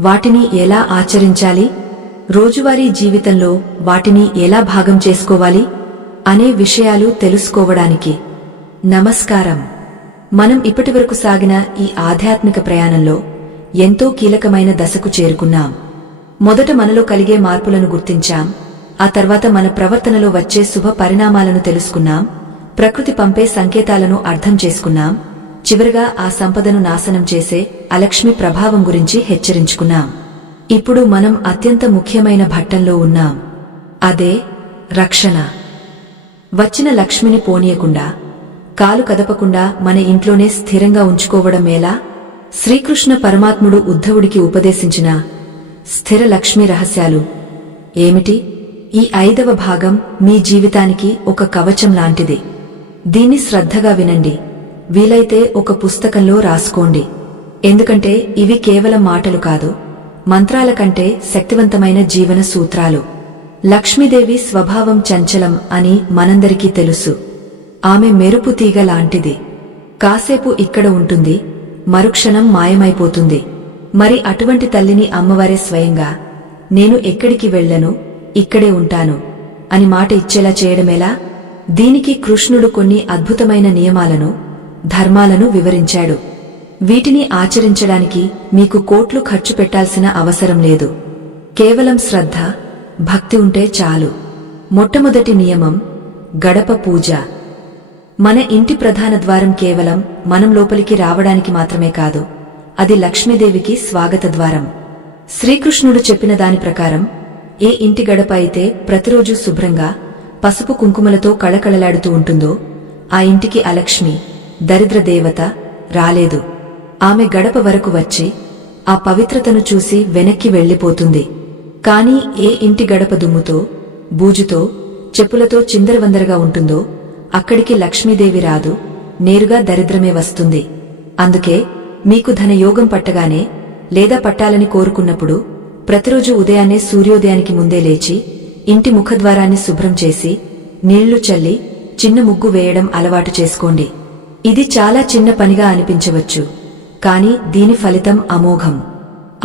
వాటిని ఎలా ఆచరించాలి? రోజువారీ జీవితంలో వాటిని ఎలా భాగం చేసుకోవాలి అనే విషయాలు తెలుసుకోవడానికి నమస్కారం. మనం ఇప్పటివరకు సాగిన ఈ ఆధ్యాత్మిక ప్రయాణంలో ఎంతో కీలకమైన దశకు చేరుకున్నాం. మొదట మనలో కలిగే మార్పులను గుర్తించాం, ఆ తర్వాత మన ప్రవర్తనలో వచ్చే శుభ పరిణామాలను తెలుసుకున్నాం, ప్రకృతి పంపే సంకేతాలను అర్థం చేసుకున్నాం, చివరగా ఆ సంపదను నాశనం చేసే అలక్ష్మి ప్రభావం గురించి హెచ్చరించుకున్నాం. ఇప్పుడు మనం అత్యంత ముఖ్యమైన ఘట్టంలో ఉన్నాం, అదే రక్షణ. వచ్చిన లక్ష్మిని పోనీయకుండా, కాలు కదపకుండా మన ఇంట్లోనే స్థిరంగా ఉంచుకోవడం ఎలా? శ్రీకృష్ణ పరమాత్ముడు ఉద్ధవుడికి ఉపదేశించిన స్థిర లక్ష్మీ రహస్యాలు ఏమిటి? ఈ 5వ భాగం మీ జీవితానికి ఒక కవచం లాంటిది. దీన్ని శ్రద్ధగా వినండి, వీలైతే ఒక పుస్తకంలో రాసుకోండి. ఎందుకంటే ఇవి కేవలం మాటలు కాదు, మంత్రాల కంటే శక్తివంతమైన జీవన సూత్రాలు. లక్ష్మీదేవి స్వభావం చంచలం అని మనందరికీ తెలుసు. ఆమె మెరుపు తీగ లాంటిది. కాసేపు ఇక్కడ ఉంటుంది, మరుక్షణం మాయమైపోతుంది. మరి అటువంటి తల్లిని అమ్మవారే స్వయంగా నేను ఎక్కడికి వెళ్లను, ఇక్కడే ఉంటాను అని మాట ఇచ్చేలా చేయడమేలా? దీనికి కృష్ణుడు కొన్ని అద్భుతమైన నియమాలను, ధర్మాలను వివరించాడు. వీటిని ఆచరించడానికి మీకు కోట్లు ఖర్చు పెట్టాల్సిన అవసరం లేదు. కేవలం శ్రద్ధ, భక్తి ఉంటే చాలు. మొట్టమొదటి నియమం గడప పూజ. మన ఇంటి ప్రధాన ద్వారం కేవలం మనం లోపలికి రావడానికి మాత్రమే కాదు, అది లక్ష్మీదేవికి స్వాగత ద్వారం. శ్రీకృష్ణుడు చెప్పిన దాని ప్రకారం ఏ ఇంటి గడప అయితే ప్రతిరోజు శుభ్రంగా పసుపు కుంకుమలతో కళకళలాడుతూ ఉంటుందో ఆ ఇంటికి అలక్ష్మి, దరిద్ర దేవత రాలేదు. ఆమె గడప వరకు వచ్చి ఆ పవిత్రతను చూసి వెనక్కి వెళ్లిపోతుంది. కాని ఏ ఇంటి గడప దుమ్ముతో, బూజుతో, చెప్పులతో చిందరవందరగా ఉంటుందో అక్కడికి లక్ష్మీదేవి రాదు, నేరుగా దరిద్రమే వస్తుంది. అందుకే మీకు ధనయోగం పట్టగానే లేదా పట్టాలని కోరుకున్నప్పుడు ప్రతిరోజు ఉదయాన్నే సూర్యోదయానికి ముందే లేచి ఇంటి ముఖద్వారాన్ని శుభ్రం చేసి నీళ్లు చల్లి చిన్న ముగ్గు వేయడం అలవాటు చేసుకోండి. ఇది చాలా చిన్న పనిగా అనిపించవచ్చు, కాని దీని ఫలితం అమోఘం.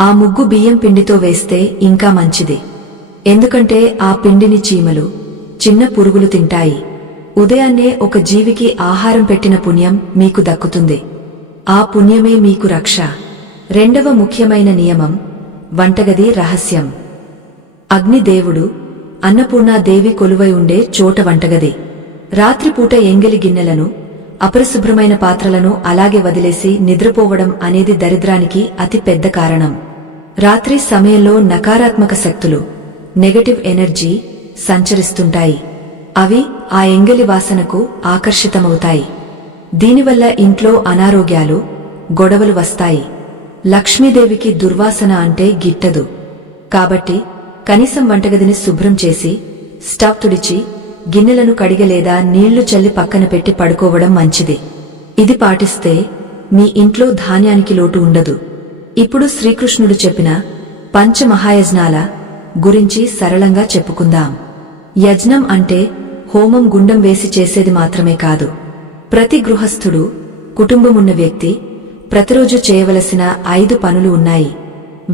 ఆ ముగ్గు బియ్యం పిండితో వేస్తే ఇంకా మంచిది. ఎందుకంటే ఆ పిండిని చీమలు, చిన్న పురుగులు తింటాయి. ఉదయాన్నే ఒక జీవికి ఆహారం పెట్టిన పుణ్యం మీకు దక్కుతుంది. ఆ పుణ్యమే మీకు రక్ష. రెండవ ముఖ్యమైన నియమం వంటగది రహస్యం. అగ్నిదేవుడు, అన్నపూర్ణాదేవి కొలువై ఉండే చోట వంటగది. రాత్రిపూట ఎంగిలి గిన్నెలను, అపరిశుభ్రమైన పాత్రలను అలాగే వదిలేసి నిద్రపోవడం అనేది దరిద్రానికి అతి పెద్ద కారణం. రాత్రి సమయంలో నకారాత్మక శక్తులు, నెగటివ్ ఎనర్జీ సంచరిస్తుంటాయి. అవి ఆ ఎంగిలి వాసనకు ఆకర్షితమవుతాయి. దీనివల్ల ఇంట్లో అనారోగ్యాలు, గొడవలు వస్తాయి. లక్ష్మీదేవికి దుర్వాసన అంటే గిట్టదు. కాబట్టి కనీసం వంటగదిని శుభ్రం చేసి, స్టవ్ తుడిచి, గిన్నెలను కడిగలేదా నీళ్లు చల్లి పక్కన పెట్టి పడుకోవడం మంచిది. ఇది పాటిస్తే మీ ఇంట్లో ధాన్యానికి లోటు ఉండదు. ఇప్పుడు శ్రీకృష్ణుడు చెప్పిన పంచమహాయజ్ఞాల గురించి సరళంగా చెప్పుకుందాం. యజ్ఞం అంటే హోమం గుండం వేసి చేసేది మాత్రమే కాదు. ప్రతి గృహస్థుడు, కుటుంబమున్న వ్యక్తి ప్రతిరోజు చేయవలసిన 5 పనులు ఉన్నాయి.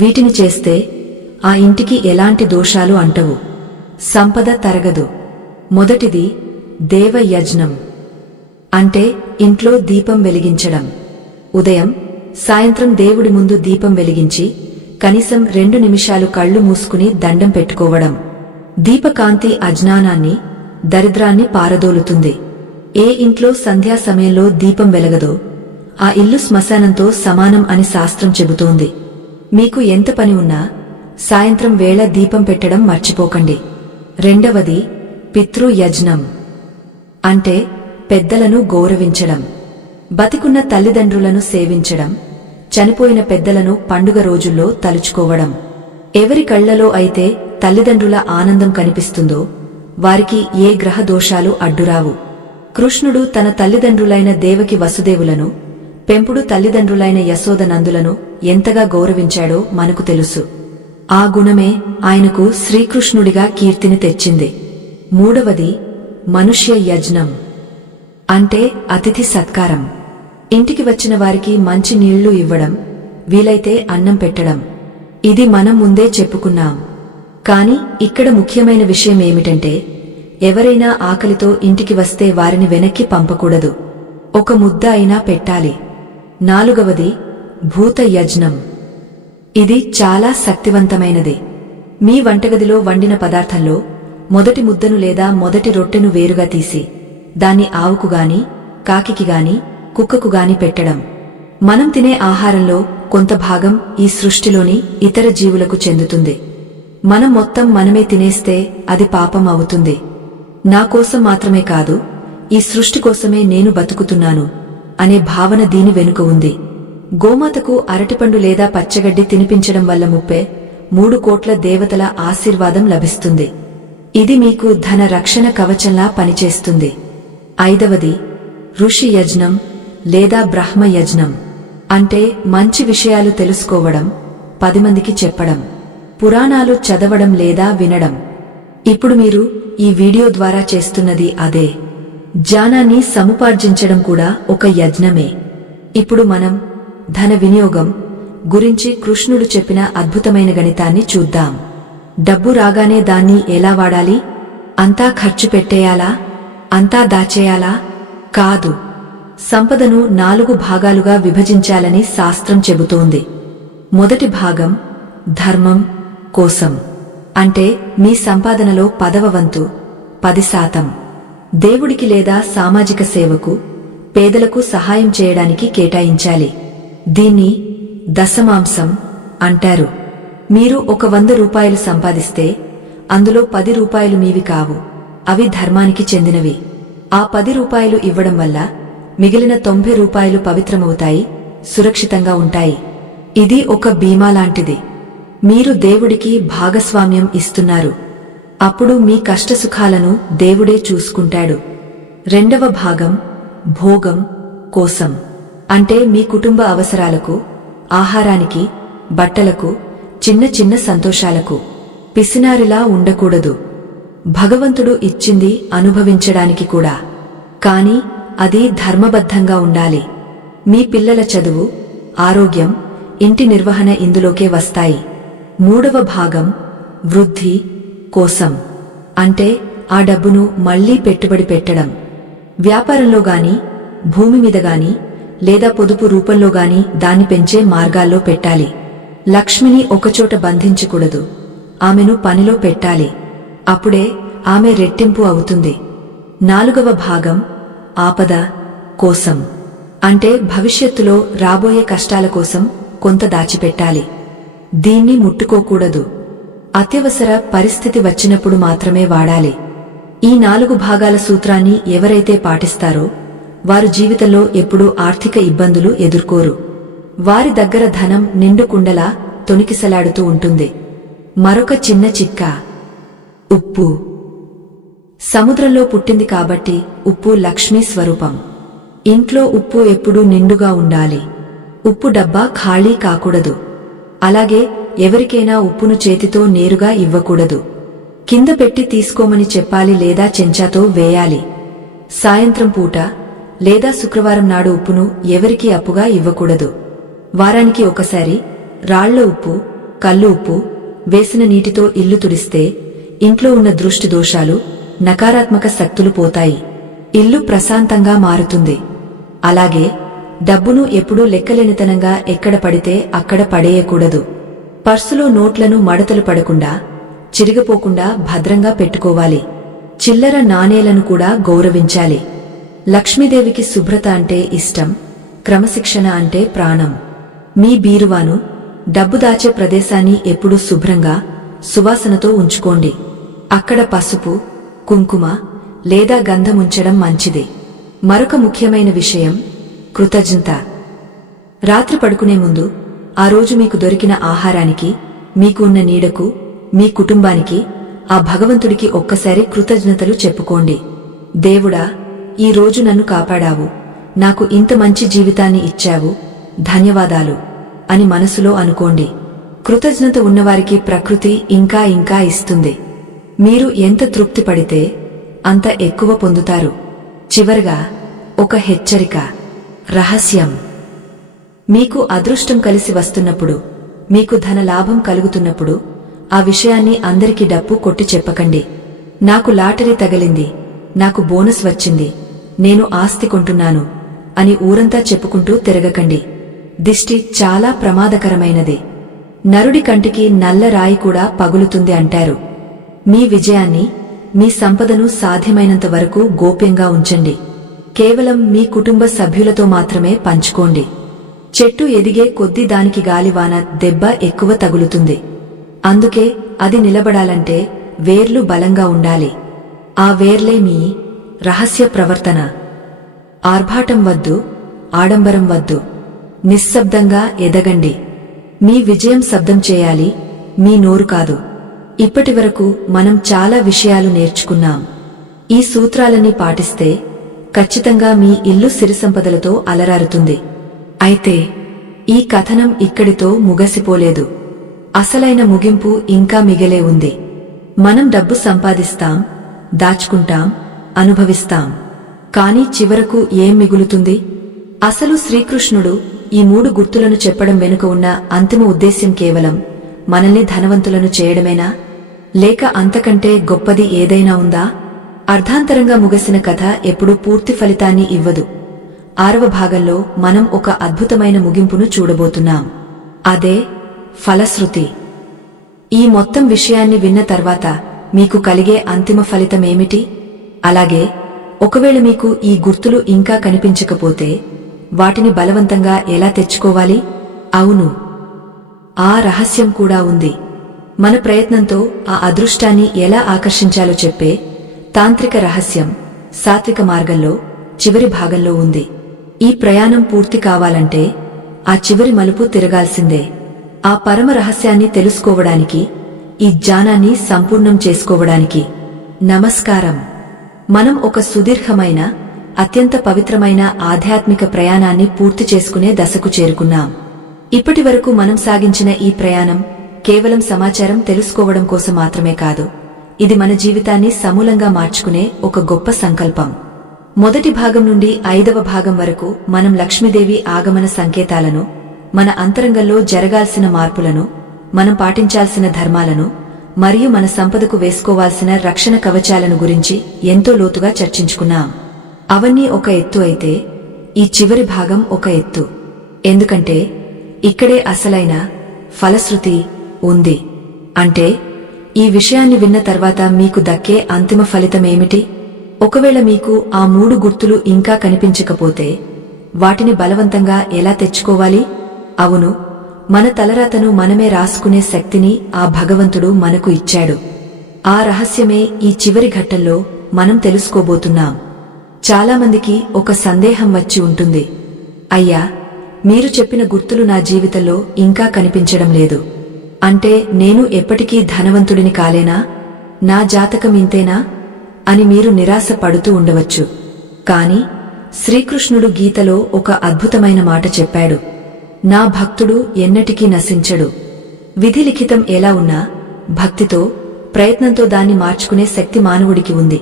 వీటిని చేస్తే ఆ ఇంటికి ఎలాంటి దోషాలు అంటవు, సంపద తరగదు. మొదటిది దేవయజ్ఞం, అంటే ఇంట్లో దీపం వెలిగించడం. ఉదయం సాయంత్రం దేవుడి ముందు దీపం వెలిగించి కనీసం 2 నిమిషాలు కళ్ళు మూసుకుని దండం పెట్టుకోవడం. దీపకాంతి అజ్ఞానాన్ని, దరిద్రాన్ని పారదోలుతుంది. ఏ ఇంట్లో సంధ్యా సమయంలో దీపం వెలగదో ఆ ఇల్లు శ్మశానంతో సమానం అని శాస్త్రం చెబుతోంది. మీకు ఎంత పని ఉన్నా సాయంత్రం వేళ దీపం పెట్టడం మర్చిపోకండి. రెండవది పితృయజ్ఞం, అంటే పెద్దలను గౌరవించడం. బతికున్న తల్లిదండ్రులను సేవించడం, చనిపోయిన పెద్దలను పండుగ రోజుల్లో తలుచుకోవడం. ఎవరి కళ్లలో అయితే తల్లిదండ్రుల ఆనందం కనిపిస్తుందో వారికి ఏ గ్రహ దోషాలు అడ్డురావు. కృష్ణుడు తన తల్లిదండ్రులైన దేవకి వసుదేవులను, పెంపుడు తల్లిదండ్రులైన యశోదనందులను ఎంతగా గౌరవించాడో మనకు తెలుసు. ఆ గుణమే ఆయనకు శ్రీకృష్ణుడిగా కీర్తిని తెచ్చింది. మూడవది మనుష్య యజ్ఞం, అంటే అతిథి సత్కారం. ఇంటికి వచ్చిన వారికి మంచి నీళ్లు ఇవ్వడం, వీలైతే అన్నం పెట్టడం. ఇది మనం ముందే చెప్పుకున్నాం. కాని ఇక్కడ ముఖ్యమైన విషయం ఏమిటంటే ఎవరైనా ఆకలితో ఇంటికి వస్తే వారిని వెనక్కి పంపకూడదు, ఒక ముద్ద అయినా పెట్టాలి. నాలుగవది భూత యజ్ఞం, ఇది చాలా శక్తివంతమైనది. మీ వంటగదిలో వండిన పదార్థంలో మొదటి ముద్దను లేదా మొదటి రొట్టెను వేరుగా తీసి దాన్ని ఆవుకుగాని, కాకికిగాని, కుక్కకుగాని పెట్టడం. మనం తినే ఆహారంలో కొంత భాగం ఈ సృష్టిలోని ఇతర జీవులకు చెందుతుంది. మనం మొత్తం మనమే తినేస్తే అది పాపం అవుతుంది. నా కోసం మాత్రమే కాదు, ఈ సృష్టి కోసమే నేను బతుకుతున్నాను అనే భావన దీని వెనుక ఉంది. గోమాతకు అరటిపండు లేదా పచ్చగడ్డి తినిపించడం వల్ల 33 కోట్ల దేవతల ఆశీర్వాదం లభిస్తుంది. ఇది మీకు ధన రక్షణ కవచంలా పనిచేస్తుంది. ఐదవది ఋషి యజ్ఞం లేదా బ్రహ్మ యజ్ఞం, అంటే మంచి విషయాలు తెలుసుకోవడం, 10 మందికి చెప్పడం, పురాణాలు చదవడం లేదా వినడం. ఇప్పుడు మీరు ఈ వీడియో ద్వారా చేస్తున్నది అదే. జ్ఞానాన్ని సముపార్జించడం కూడా ఒక యజ్ఞమే. ఇప్పుడు మనం ధన వినియోగం గురించి కృష్ణుడు చెప్పిన అద్భుతమైన గణితాన్ని చూద్దాం. డబ్బు రాగానే దాన్ని ఎలా వాడాలి? అంతా ఖర్చు పెట్టేయాలా? అంతా దాచేయాలా? కాదు. సంపదను 4 భాగాలుగా విభజించాలని శాస్త్రం చెబుతోంది. మొదటి భాగం ధర్మం కోసం, అంటే మీ సంపాదనలో 10వ వంతు 10%, దేవుడికి లేదా సామాజిక సేవకు, పేదలకు సహాయం చేయడానికి కేటాయించాలి. దీన్ని దశమాంశం అంటారు. మీరు ఒక 100 రూపాయలు సంపాదిస్తే అందులో 10 రూపాయలు మీవి కావు, అవి ధర్మానికి చెందినవి. ఆ 10 రూపాయలు ఇవ్వడం వల్ల మిగిలిన 90 రూపాయలు పవిత్రమవుతాయి, సురక్షితంగా ఉంటాయి. ఇది ఒక బీమా లాంటిది. మీరు దేవుడికి భాగస్వామ్యం ఇస్తున్నారు. అప్పుడు మీ కష్టసుఖాలను దేవుడే చూసుకుంటాడు. రెండవ భాగం భోగం కోసం, అంటే మీ కుటుంబ అవసరాలకు, ఆహారానికి, బట్టలకు, చిన్న చిన్న సంతోషాలకు. పిసినారిలా ఉండకూడదు. భగవంతుడు ఇచ్చింది అనుభవించడానికి కూడా, కాని అది ధర్మబద్ధంగా ఉండాలి. మీ పిల్లల చదువు, ఆరోగ్యం, ఇంటి నిర్వహణ ఇందులోకే వస్తాయి. మూడవ భాగం వృద్ధి కోసం, అంటే ఆ డబ్బును మళ్లీ పెట్టుబడి పెట్టడం. వ్యాపారంలో గాని, భూమి మీద గాని, లేదా పొదుపు రూపంలో గాని దాన్ని పెంచే మార్గాల్లో పెట్టాలి. లక్ష్మిని ఒకచోట బంధించకూడదు, ఆమెను పనిలో పెట్టాలి. అప్పుడే ఆమె రెట్టింపు అవుతుంది. నాలుగవ భాగం ఆపద కోసం, అంటే భవిష్యత్తులో రాబోయే కష్టాల కోసం కొంత దాచిపెట్టాలి. దీన్ని ముట్టుకోకూడదు. అత్యవసర పరిస్థితి వచ్చినప్పుడు మాత్రమే వాడాలి. ఈ 4 భాగాల సూత్రాన్ని ఎవరైతే పాటిస్తారో వారు జీవితంలో ఎప్పుడూ ఆర్థిక ఇబ్బందులు ఎదుర్కోరు. వారి దగ్గర ధనం నిండుకుండలా తొణికిసలాడుతూ ఉంటుంది. మరొక చిన్న చిట్కా, ఉప్పు. సముద్రంలో పుట్టింది కాబట్టి ఉప్పు లక్ష్మీ స్వరూపం. ఇంట్లో ఉప్పు ఎప్పుడూ నిండుగా ఉండాలి. ఉప్పు డబ్బా ఖాళీ కాకూడదు. అలాగే ఎవరికైనా ఉప్పును చేతితో నేరుగా ఇవ్వకూడదు. కింద పెట్టి తీసుకోమని చెప్పాలి లేదా చెంచాతో వేయాలి. సాయంత్రం పూట లేదా శుక్రవారం నాడు ఉప్పును ఎవరికీ అప్పుగా ఇవ్వకూడదు. వారానికి ఒకసారి రాళ్ల ఉప్పు, కల్లు ఉప్పు వేసిన నీటితో ఇల్లు తుడిస్తే ఇంట్లో ఉన్న దృష్టి దోషాలు, నకారాత్మక శక్తులు పోతాయి. ఇల్లు ప్రశాంతంగా మారుతుంది. అలాగే డబ్బును ఎప్పుడూ లెక్కలేనితనంగా ఎక్కడ పడితే అక్కడ పడేయకూడదు. పర్సులో నోట్లను మడతలు పడకుండా, చిరిగిపోకుండా భద్రంగా పెట్టుకోవాలి. చిల్లర నాణేలను కూడా గౌరవించాలి. లక్ష్మీదేవికి శుభ్రత అంటే ఇష్టం, క్రమశిక్షణ అంటే ప్రాణం. మీ బీరువాను, డబ్బు దాచే ప్రదేశాన్ని ఎప్పుడూ శుభ్రంగా, సువాసనతో ఉంచుకోండి. అక్కడ పసుపు, కుంకుమ లేదా గంధముంచడం మంచిది. మరొక ముఖ్యమైన విషయం కృతజ్ఞత. రాత్రి పడుకునే ముందు ఆ రోజు మీకు దొరికిన ఆహారానికి, మీకు ఉన్న నీడకు, మీ కుటుంబానికి, ఆ భగవంతుడికి ఒక్కసారి కృతజ్ఞతలు చెప్పుకోండి. దేవుడా, ఈ రోజు నన్ను కాపాడావు, నాకు ఇంత మంచి జీవితాన్ని ఇచ్చావు, ధన్యవాదాలు అని మనసులో అనుకోండి. కృతజ్ఞత ఉన్నవారికి ప్రకృతి ఇంకా ఇంకా ఇస్తుంది. మీరు ఎంత తృప్తి పడితే అంత ఎక్కువ పొందుతారు. చివరగా ఒక హెచ్చరిక, రహస్యం. మీకు అదృష్టం కలిసి వస్తున్నప్పుడు, మీకు ధన లాభం కలుగుతున్నప్పుడు ఆ విషయాన్ని అందరికీ డప్పు కొట్టి చెప్పకండి. నాకు లాటరీ తగిలింది, నాకు బోనస్ వచ్చింది, నేను ఆస్తి కొంటున్నాను అని ఊరంతా చెప్పుకుంటూ తిరగకండి. దిష్టి చాలా ప్రమాదకరమైనది. నరుడి కంటికి నల్ల రాయి కూడా పగులుతుంది అంటారు. మీ విజయాన్ని, మీ సంపదను సాధ్యమైనంత వరకు గోప్యంగా ఉంచండి. కేవలం మీ కుటుంబ సభ్యులతో మాత్రమే పంచుకోండి. చెట్టు ఎదిగే కొద్దీ దానికి గాలివాన దెబ్బ ఎక్కువ తగులుతుంది. అందుకే అది నిలబడాలంటే వేర్లు బలంగా ఉండాలి. ఆ వేర్లే మీ రహస్య ప్రవర్తన. ఆర్భాటం వద్దు, ఆడంబరం వద్దు. నిశ్శబ్దంగా ఎదగండి. మీ విజయం శబ్దం చేయాలి, మీ నోరు కాదు. ఇప్పటివరకు మనం చాలా విషయాలు నేర్చుకున్నాం. ఈ సూత్రాలన్నీ పాటిస్తే ఖచ్చితంగా మీ ఇల్లు సిరిసంపదలతో అలరారుతుంది. అయితే ఈ కథనం ఇక్కడితో ముగసిపోలేదు. అసలైన ముగింపు ఇంకా మిగిలే ఉంది. మనం డబ్బు సంపాదిస్తాం, దాచుకుంటాం, అనుభవిస్తాం. కాని చివరకు ఏం మిగులుతుంది? అసలు శ్రీకృష్ణుడు ఈ 3 గుర్తులను చెప్పడం వెనుక ఉన్న అంతిమ ఉద్దేశ్యం కేవలం మనల్ని ధనవంతులను చేయడమేనా? లేక అంతకంటే గొప్పది ఏదైనా ఉందా? అర్ధాంతరంగా ముగిసిన కథ ఎప్పుడూ పూర్తి ఫలితాన్ని ఇవ్వదు. 6వ భాగంలో మనం ఒక అద్భుతమైన ముగింపును చూడబోతున్నాం. అదే ఫలశ్రుతి. ఈ మొత్తం విషయాన్ని విన్న తర్వాత మీకు కలిగే అంతిమ ఫలితమేమిటి? అలాగే ఒకవేళ మీకు ఈ గుర్తులు ఇంకా కనిపించకపోతే వాటిని బలవంతంగా ఎలా తెచ్చుకోవాలి? అవును, ఆ రహస్యం కూడా ఉంది. మన ప్రయత్నంతో ఆ అదృష్టాన్ని ఎలా ఆకర్షించాలో చెప్పే తాంత్రిక రహస్యం సాత్విక మార్గంలో చివరి భాగంలో ఉంది. ఈ ప్రయాణం పూర్తి కావాలంటే ఆ చివరి మలుపు తిరగాల్సిందే. ఆ పరమ రహస్యాన్ని తెలుసుకోవడానికి, ఈ జ్ఞానాన్ని సంపూర్ణం చేసుకోవడానికి. నమస్కారం. మనం ఒక సుదీర్ఘమైన, అత్యంత పవిత్రమైన ఆధ్యాత్మిక ప్రయాణాన్ని పూర్తి చేసుకునే దశకు చేరుకున్నాం. ఇప్పటివరకు మనం సాగించిన ఈ ప్రయాణం కేవలం సమాచారం తెలుసుకోవడం కోసం మాత్రమే కాదు. ఇది మన జీవితాన్ని సమూలంగా మార్చుకునే ఒక గొప్ప సంకల్పం. మొదటి భాగం నుండి 5వ భాగం వరకు మనం లక్ష్మీదేవి ఆగమన సంకేతాలను, మన అంతరంగంలో జరగాల్సిన మార్పులను, మనం పాటించాల్సిన ధర్మాలను మరియు మన సంపదకు వేసుకోవాల్సిన రక్షణ కవచాలను గురించి ఎంతో లోతుగా చర్చించుకున్నాం. అవన్నీ ఒక ఎత్తు అయితే ఈ చివరి భాగం ఒక ఎత్తు. ఎందుకంటే ఇక్కడే అసలైన ఫలశ్రుతి ఉంది. అంటే ఈ విషయాన్ని విన్న తర్వాత మీకు దక్కే అంతిమ ఫలితమేమిటి? ఒకవేళ మీకు ఆ 3 గుర్తులు ఇంకా కనిపించకపోతే వాటిని బలవంతంగా ఎలా తెచ్చుకోవాలి? అవును, మన తలరాతను మనమే రాసుకునే శక్తిని ఆ భగవంతుడు మనకు ఇచ్చాడు. ఆ రహస్యమే ఈ చివరి ఘట్టంలో మనం తెలుసుకోబోతున్నాం. చాలామందికి ఒక సందేహం వచ్చి ఉంటుంది. అయ్యా, మీరు చెప్పిన గుర్తులు నా జీవితంలో ఇంకా కనిపించడం లేదు. అంటే నేను ఎప్పటికీ ధనవంతుడిని కాలేనా? నా జాతకం ఇంతేనా అని మీరు నిరాశ పడుతూ ఉండవచ్చు. కాని శ్రీకృష్ణుడు గీతలో ఒక అద్భుతమైన మాట చెప్పాడు. నా భక్తుడు ఎన్నటికీ నశించడు. విధి లిఖితం ఎలా ఉన్నా భక్తితో, ప్రయత్నంతో దాన్ని మార్చుకునే శక్తి మానవుడికి ఉంది.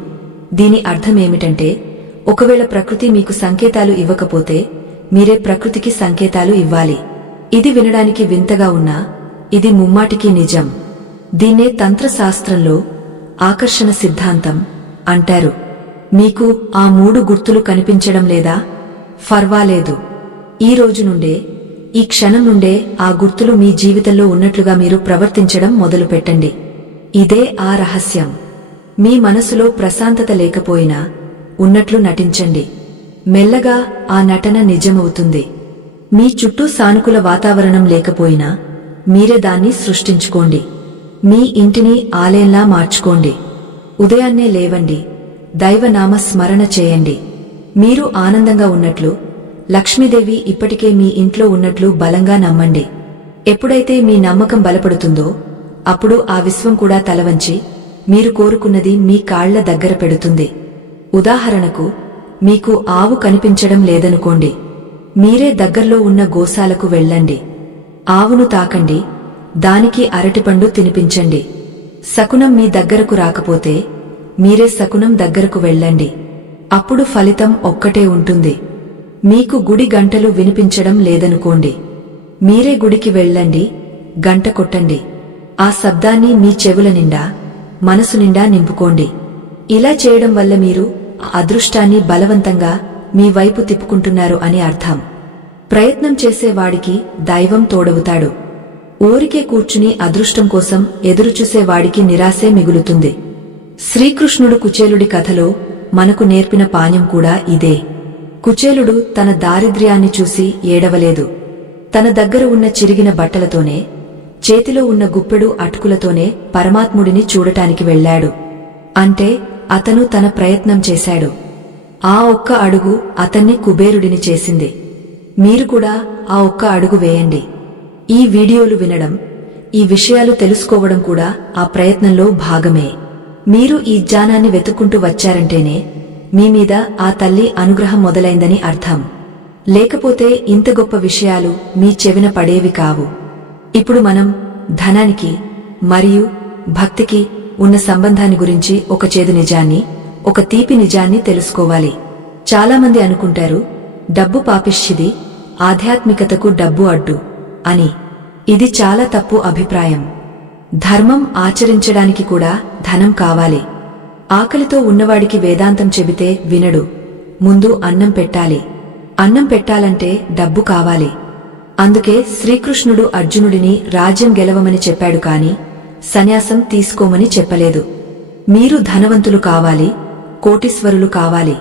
దీని అర్థమేమిటంటే, ఒకవేళ ప్రకృతి మీకు సంకేతాలు ఇవ్వకపోతే మీరే ప్రకృతికి సంకేతాలు ఇవ్వాలి. ఇది వినడానికి వింతగా ఉన్నా ఇది ముమ్మాటికి నిజం. దీన్నే తంత్రశాస్త్రంలో ఆకర్షణ సిద్ధాంతం అంటారు. మీకు ఆ 3 గుర్తులు కనిపించడం లేదా? ఫర్వాలేదు. ఈ రోజు నుండే, ఈ క్షణం నుండే ఆ గుర్తులు మీ జీవితంలో ఉన్నట్లుగా మీరు ప్రవర్తించడం మొదలుపెట్టండి. ఇదే ఆ రహస్యం. మీ మనసులో ప్రశాంతత లేకపోయినా ఉన్నట్లు నటించండి. మెల్లగా ఆ నటన నిజమవుతుంది. మీ చుట్టూ సానుకూల వాతావరణం లేకపోయినా మీరే దాన్ని సృష్టించుకోండి. మీ ఇంటిని ఆలయంలా మార్చుకోండి. ఉదయాన్నే లేవండి, దైవనామ స్మరణ చేయండి. మీరు ఆనందంగా ఉన్నట్లు, లక్ష్మీదేవి ఇప్పటికే మీ ఇంట్లో ఉన్నట్లు బలంగా నమ్మండి. ఎప్పుడైతే మీ నమ్మకం బలపడుతుందో అప్పుడు ఆ విశ్వం కూడా తలవంచి మీరు కోరుకున్నది మీ కాళ్ల దగ్గర పెడుతుంది. ఉదాహరణకు, మీకు ఆవు కనిపించడం లేదనుకోండి. మీరే దగ్గర్లో ఉన్న గోశాలకు వెళ్ళండి. ఆవును తాకండి, దానికి అరటిపండు తినిపించండి. శకునం మీ దగ్గరకు రాకపోతే మీరే శకునం దగ్గరకు వెళ్ళండి. అప్పుడు ఫలితం ఒక్కటే ఉంటుంది. మీకు గుడి గంటలు వినిపించడం లేదనుకోండి. మీరే గుడికి వెళ్ళండి, గంట కొట్టండి. ఆ శబ్దాన్ని మీ చెవుల నిండా, మనసు నిండా నింపుకోండి. ఇలా చేయడం వల్ల మీరు ఆ అదృష్టాన్ని బలవంతంగా మీ వైపు తిప్పుకుంటున్నారు అని అర్థం. ప్రయత్నం చేసేవాడికి దైవం తోడవుతాడు. ఊరికే కూర్చుని అదృష్టం కోసం ఎదురుచూసేవాడికి నిరాశే మిగులుతుంది. శ్రీకృష్ణుడు కుచేలుడి కథలో మనకు నేర్పిన పాఠం కూడా ఇదే. కుచేలుడు తన దారిద్ర్యాన్ని చూసి ఏడవలేదు. తన దగ్గర ఉన్న చిరిగిన బట్టలతోనే, చేతిలో ఉన్న గుప్పెడు అటుకులతోనే పరమాత్ముడిని చూడటానికి వెళ్ళాడు. అంటే అతను తన ప్రయత్నం చేశాడు. ఆ ఒక్క అడుగు అతన్ని కుబేరుడిని చేసింది. మీరు కూడా ఆ ఒక్క అడుగు వేయండి. ఈ వీడియోలు వినడం, ఈ విషయాలు తెలుసుకోవడం కూడా ఆ ప్రయత్నంలో భాగమే. మీరు ఈ జ్ఞానాన్ని వెతుక్కుంటూ వచ్చారంటేనే మీ మీద ఆ తల్లి అనుగ్రహం మొదలైందని అర్థం. లేకపోతే ఇంత గొప్ప విషయాలు మీ చెవిన పడేవి కావు. ఇప్పుడు మనం ధనానికి మరియు భక్తికి ఉన్న సంబంధాన్ని గురించి ఒక చేదు నిజాన్ని, ఒక తీపి నిజాన్ని తెలుసుకోవాలి. చాలామంది అనుకుంటారు, డబ్బు పాపిష్టిది, ఆధ్యాత్మికతకు డబ్బు అడ్డు అని. ఇది చాలా తప్పు అభిప్రాయం. ధర్మం ఆచరించడానికి కూడా ధనం కావాలి. ఆకలితో ఉన్నవాడికి వేదాంతం చెబితే వినడు. ముందు అన్నం పెట్టాలి. అన్నం పెట్టాలంటే డబ్బు కావాలి. అందుకే శ్రీకృష్ణుడు అర్జునుడిని రాజ్యం గెలవమని చెప్పాడు కాని సన్యాసం తీసుకోమని చెప్పలేదు. మీరు ధనవంతులు కావాలి, కోటీశ్వరులు కావాలి.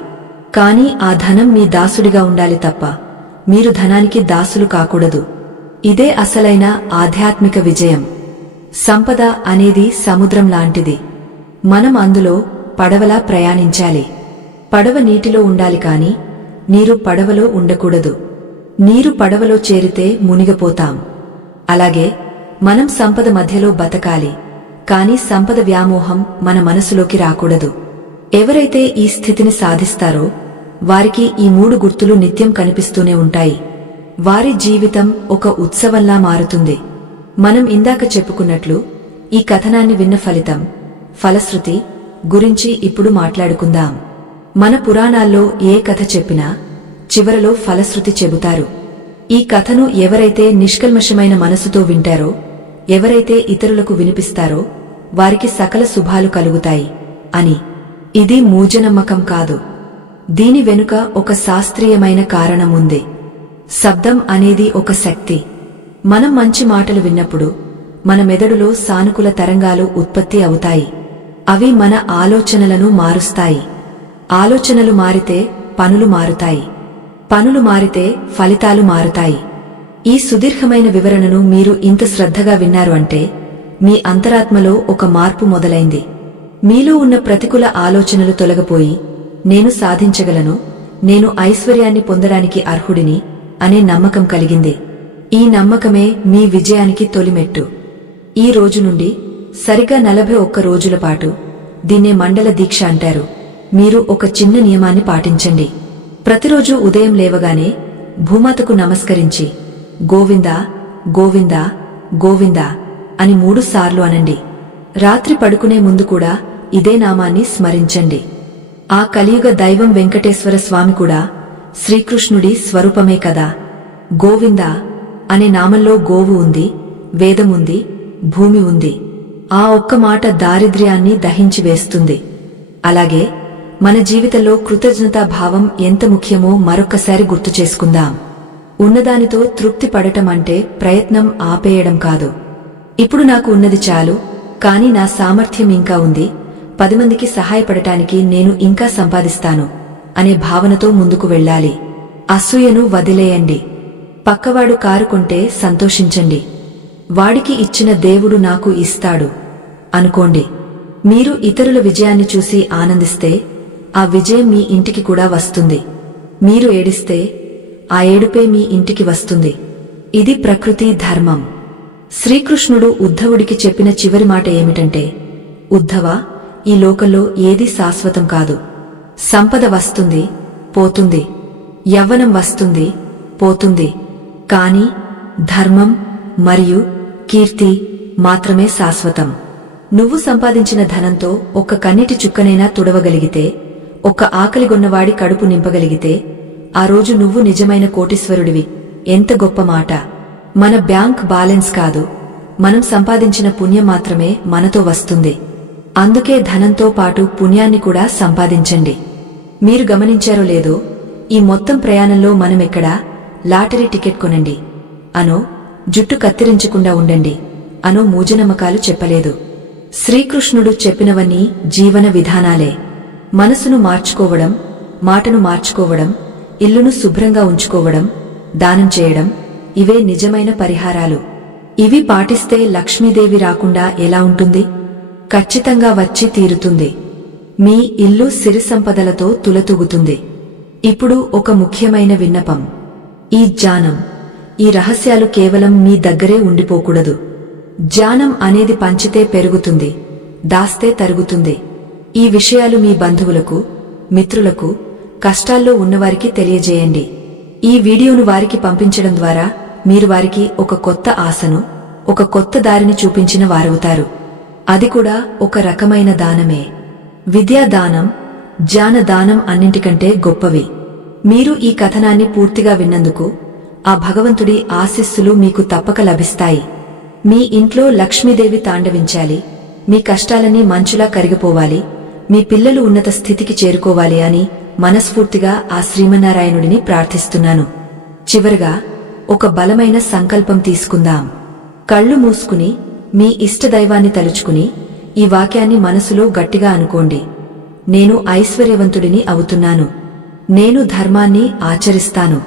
కాని ఆ ధనం మీ దాసుడిగా ఉండాలి తప్ప మీరు ధనానికి దాసులు కాకూడదు. ఇదే అసలైన ఆధ్యాత్మిక విజయం. సంపద అనేది సముద్రం లాంటిది. మనం అందులో పడవలా ప్రయాణించాలి. పడవ నీటిలో ఉండాలి కాని నీరు పడవలో ఉండకూడదు. నీరు పడవలో చేరితే మునిగిపోతాం. అలాగే మనం సంపద మధ్యలో బతకాలి, కాని సంపద వ్యామోహం మన మనసులోకి రాకూడదు. ఎవరైతే ఈ స్థితిని సాధిస్తారో వారికి ఈ 3 గుర్తులు నిత్యం కనిపిస్తూనే ఉంటాయి. వారి జీవితం ఒక ఉత్సవంలా మారుతుంది. మనం ఇందాక చెప్పుకున్నట్లు ఈ కథనాన్ని విన్న ఫలితం, ఫలశ్రుతి గురించి ఇప్పుడు మాట్లాడుకుందాం. మన పురాణాల్లో ఏ కథ చెప్పినా చివరలో ఫలశ్రుతి చెబుతారు. ఈ కథను ఎవరైతే నిష్కల్మషమైన మనసుతో వింటారో, ఎవరైతే ఇతరులకు వినిపిస్తారో వారికి సకల శుభాలు కలుగుతాయి అని. ఇది మూఢనమ్మకం కాదు. దీని వెనుక ఒక శాస్త్రీయమైన కారణం ఉంది. శబ్దం అనేది ఒక శక్తి. మనం మంచి మాటలు విన్నప్పుడు మన మెదడులో సానుకూల తరంగాలు ఉత్పత్తి అవుతాయి. అవి మన ఆలోచనలను మారుస్తాయి. ఆలోచనలు మారితే పనులు మారుతాయి. పనులు మారితే ఫలితాలు మారుతాయి. ఈ సుదీర్ఘమైన వివరణను మీరు ఇంత శ్రద్ధగా విన్నారు అంటే మీ అంతరాత్మలో ఒక మార్పు మొదలైంది. మీలో ఉన్న ప్రతికూల ఆలోచనలు తొలగిపోయి, నేను సాధించగలను, నేను ఐశ్వర్యాన్ని పొందడానికి అర్హుడిని అనే నమ్మకం కలిగింది. ఈ నమ్మకమే మీ విజయానికి తొలిమెట్టు. ఈ రోజు నుండి సరిగా 41 రోజుల పాటు, దీన్నే మండల దీక్ష అంటారు, మీరు ఒక చిన్న నియమాన్ని పాటించండి. ప్రతిరోజు ఉదయం లేవగానే భూమాతకు నమస్కరించి గోవిందా గోవిందా గోవిందా అని 3 సార్లు అనండి. రాత్రి పడుకునే ముందు కూడా ఇదే నామాన్ని స్మరించండి. ఆ కలియుగ దైవం వెంకటేశ్వర స్వామి కూడా శ్రీకృష్ణుడి స్వరూపమే కదా. గోవిందా అనే నామంలో గోవు ఉంది, వేదముంది, భూమి ఉంది. ఆ ఒక్క మాట దారిద్ర్యాన్ని దహించి వేస్తుంది. అలాగే మన జీవితంలో కృతజ్ఞతాభావం ఎంత ముఖ్యమో మరొక్కసారి గుర్తు చేసుకుందాం. ఉన్నదానితో తృప్తి పడటం అంటే ప్రయత్నం ఆపేయడం కాదు. ఇప్పుడు నాకు ఉన్నది చాలు, కాని నా సామర్థ్యం ఇంకా ఉంది, 10 మందికి సహాయపడటానికి నేను ఇంకా సంపాదిస్తాను అనే భావనతో ముందుకు వెళ్ళాలి. అసూయను వదిలేయండి. పక్కవాడు కారు కొంటే సంతోషించండి. వాడికి ఇచ్చిన దేవుడు నాకు ఇస్తాడు అనుకోండి. మీరు ఇతరుల విజయాన్ని చూసి ఆనందిస్తే ఆ విజయం మీ ఇంటికి కూడా వస్తుంది. మీరు ఏడిస్తే ఆ ఏడుపే మీ ఇంటికి వస్తుంది. ఇది ప్రకృతి ధర్మం. శ్రీకృష్ణుడు ఉద్ధవుడికి చెప్పిన చివరి మాట ఏమిటంటే, ఉద్ధవా, ఈ లోకంలో ఏదీ శాశ్వతం కాదు. సంపద వస్తుంది, పోతుంది. యవ్వనం వస్తుంది, పోతుంది. కాని ధర్మం మరియు కీర్తి మాత్రమే శాశ్వతం. నువ్వు సంపాదించిన ధనంతో ఒక్క కన్నీటి చుక్కనైనా తుడవగలిగితే, ఒక్క ఆకలిగొన్నవాడి కడుపు నింపగలిగితే, ఆ రోజు నువ్వు నిజమైన కోటీశ్వరుడివి. ఎంత గొప్ప మాట! మన బ్యాంక్ బ్యాలెన్స్ కాదు, మనం సంపాదించిన పుణ్యం మాత్రమే మనతో వస్తుంది. అందుకే ధనంతో పాటు పుణ్యాన్ని కూడా సంపాదించండి. మీరు గమనించారో లేదో, ఈ మొత్తం ప్రయాణంలో మనమెక్కడా లాటరీ టికెట్ కొనండి అనో, జుట్టు కత్తిరించకుండా ఉండండి అనో మూజనమ్మకాలు చెప్పలేదు. శ్రీకృష్ణుడు చెప్పినవన్నీ జీవన విధానాలే. మనసును మార్చుకోవడం, మాటను మార్చుకోవడం, ఇల్లును శుభ్రంగా ఉంచుకోవడం, దానం చేయడం, ఇవే నిజమైన పరిహారాలు. ఇవి పాటిస్తే లక్ష్మీదేవి రాకుండా ఎలా ఉంటుంది? ఖచ్చితంగా వచ్చి తీరుతుంది. మీ ఇల్లు సిరి సంపదలతో తులతూగుతుంది. ఇప్పుడు ఒక ముఖ్యమైన విన్నపం. ఈ జ్ఞానం, ఈ రహస్యాలు కేవలం మీ దగ్గరే ఉండిపోకూడదు. జ్ఞానం అనేది పంచితే పెరుగుతుంది, దాస్తే తరుగుతుంది. ఈ విషయాలు మీ బంధువులకు, మిత్రులకు, కష్టాల్లో ఉన్నవారికి తెలియజేయండి. ఈ వీడియోను వారికి పంపించడం ద్వారా మీరు వారికి ఒక కొత్త ఆశను, ఒక కొత్త దారిని చూపించిన వారవుతారు. అది కూడా ఒక రకమైన దానమే. విద్యా దానం, జ్ఞాన దానం అన్నింటికంటే గొప్పవి. మీరు ఈ కథనాన్ని పూర్తిగా విన్నందుకు ఆ భగవంతుడి ఆశీస్సులు మీకు తప్పక లభిస్తాయి. మీ ఇంట్లో లక్ష్మీదేవి తాండవించాలి, మీ కష్టాలన్నీ మంచులా కరిగిపోవాలి, మీ పిల్లలు ఉన్నత స్థితికి చేరుకోవాలి అని మనస్ఫూర్తిగా ఆ శ్రీమన్నారాయణుడిని ప్రార్థిస్తున్నాను. చివరగా ఒక బలమైన సంకల్పం తీసుకుందాం. కళ్ళు మూసుకుని మీ ఇష్టదైవాన్ని తలుచుకుని ఈ వాక్యాన్ని మనసులో గట్టిగా అనుకోండి. నేను ఐశ్వర్యవంతుడిని అవుతున్నాను. నేను ధర్మాన్ని ఆచరిస్తాను.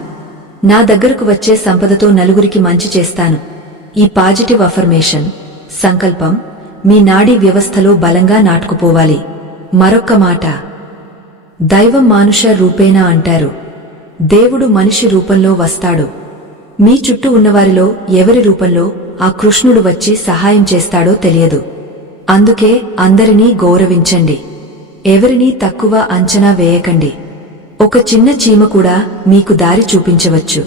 నా దగ్గరకు వచ్చే సంపదతో నలుగురికి మంచి చేస్తాను. ఈ పాజిటివ్ అఫర్మేషన్, సంకల్పం మీ నాడీ వ్యవస్థలో బలంగా నాటుకుపోవాలి. మరొక్క మాట, దైవం మానుష రూపేణ అంటారు. దేవుడు మనిషి రూపంలో వస్తాడు. మీ చుట్టూ ఉన్నవారిలో ఎవరి రూపంలో ఆ కృష్ణుడు వచ్చి సహాయం చేస్తాడో తెలియదు. అందుకే అందరినీ గౌరవించండి. ఎవరినీ తక్కువ అంచనా వేయకండి. ఒక చిన్న చీమ కూడా మీకు దారి చూపించవచ్చు.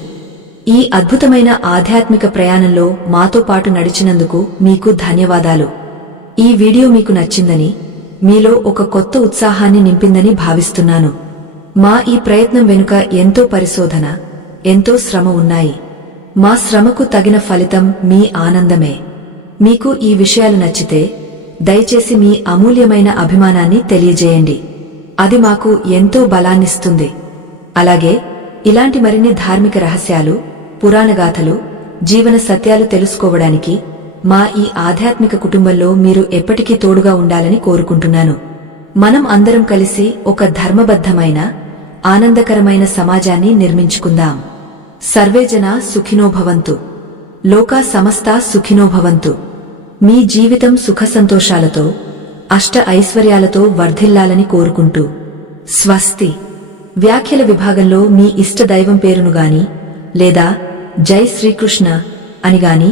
ఈ అద్భుతమైన ఆధ్యాత్మిక ప్రయాణంలో మాతో పాటు నడిచినందుకు మీకు ధన్యవాదాలు. ఈ వీడియో మీకు నచ్చిందని, మీలో ఒక కొత్త ఉత్సాహాన్ని నింపిందని భావిస్తున్నాను. మా ఈ ప్రయత్నం వెనుక ఎంతో పరిశోధన, ఎంతో శ్రమ ఉన్నాయి. మా శ్రమకు తగిన ఫలితం మీ ఆనందమే. మీకు ఈ విషయాలు నచ్చితే దయచేసి మీ అమూల్యమైన అభిమానాన్ని తెలియజేయండి. అది మాకు ఎంతో బలాన్నిస్తుంది. అలాగే ఇలాంటి మరిన్ని ధార్మిక రహస్యాలు, పురాణగాథలు, జీవన సత్యాలు తెలుసుకోవడానికి మా ఈ ఆధ్యాత్మిక కుటుంబంలో మీరు ఎప్పటికీ తోడుగా ఉండాలని కోరుకుంటున్నాను. మనం అందరం కలిసి ఒక ధర్మబద్ధమైన, ఆనందకరమైన సమాజాన్ని నిర్మించుకుందాం. సర్వేజన సుఖినోభవంతు. లోకా సమస్తా సుఖినోభవంతు. మీ జీవితం సుఖ సంతోషాలతో, అష్ట ఐశ్వర్యాలతో వర్ధిల్లాలని కోరుకుంటూ స్వస్తి. వ్యాఖ్యల విభాగంలో మీ ఇష్ట దైవం పేరును గాని, లేదా జై శ్రీకృష్ణ అని గాని,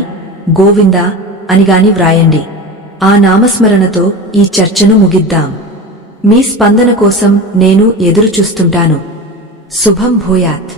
గోవింద అని గాని వ్రాయండి. ఆ నామస్మరణతో ఈ చర్చను ముగిద్దాం. మీ స్పందన కోసం నేను ఎదురుచూస్తుంటాను. శుభం భూయాత్.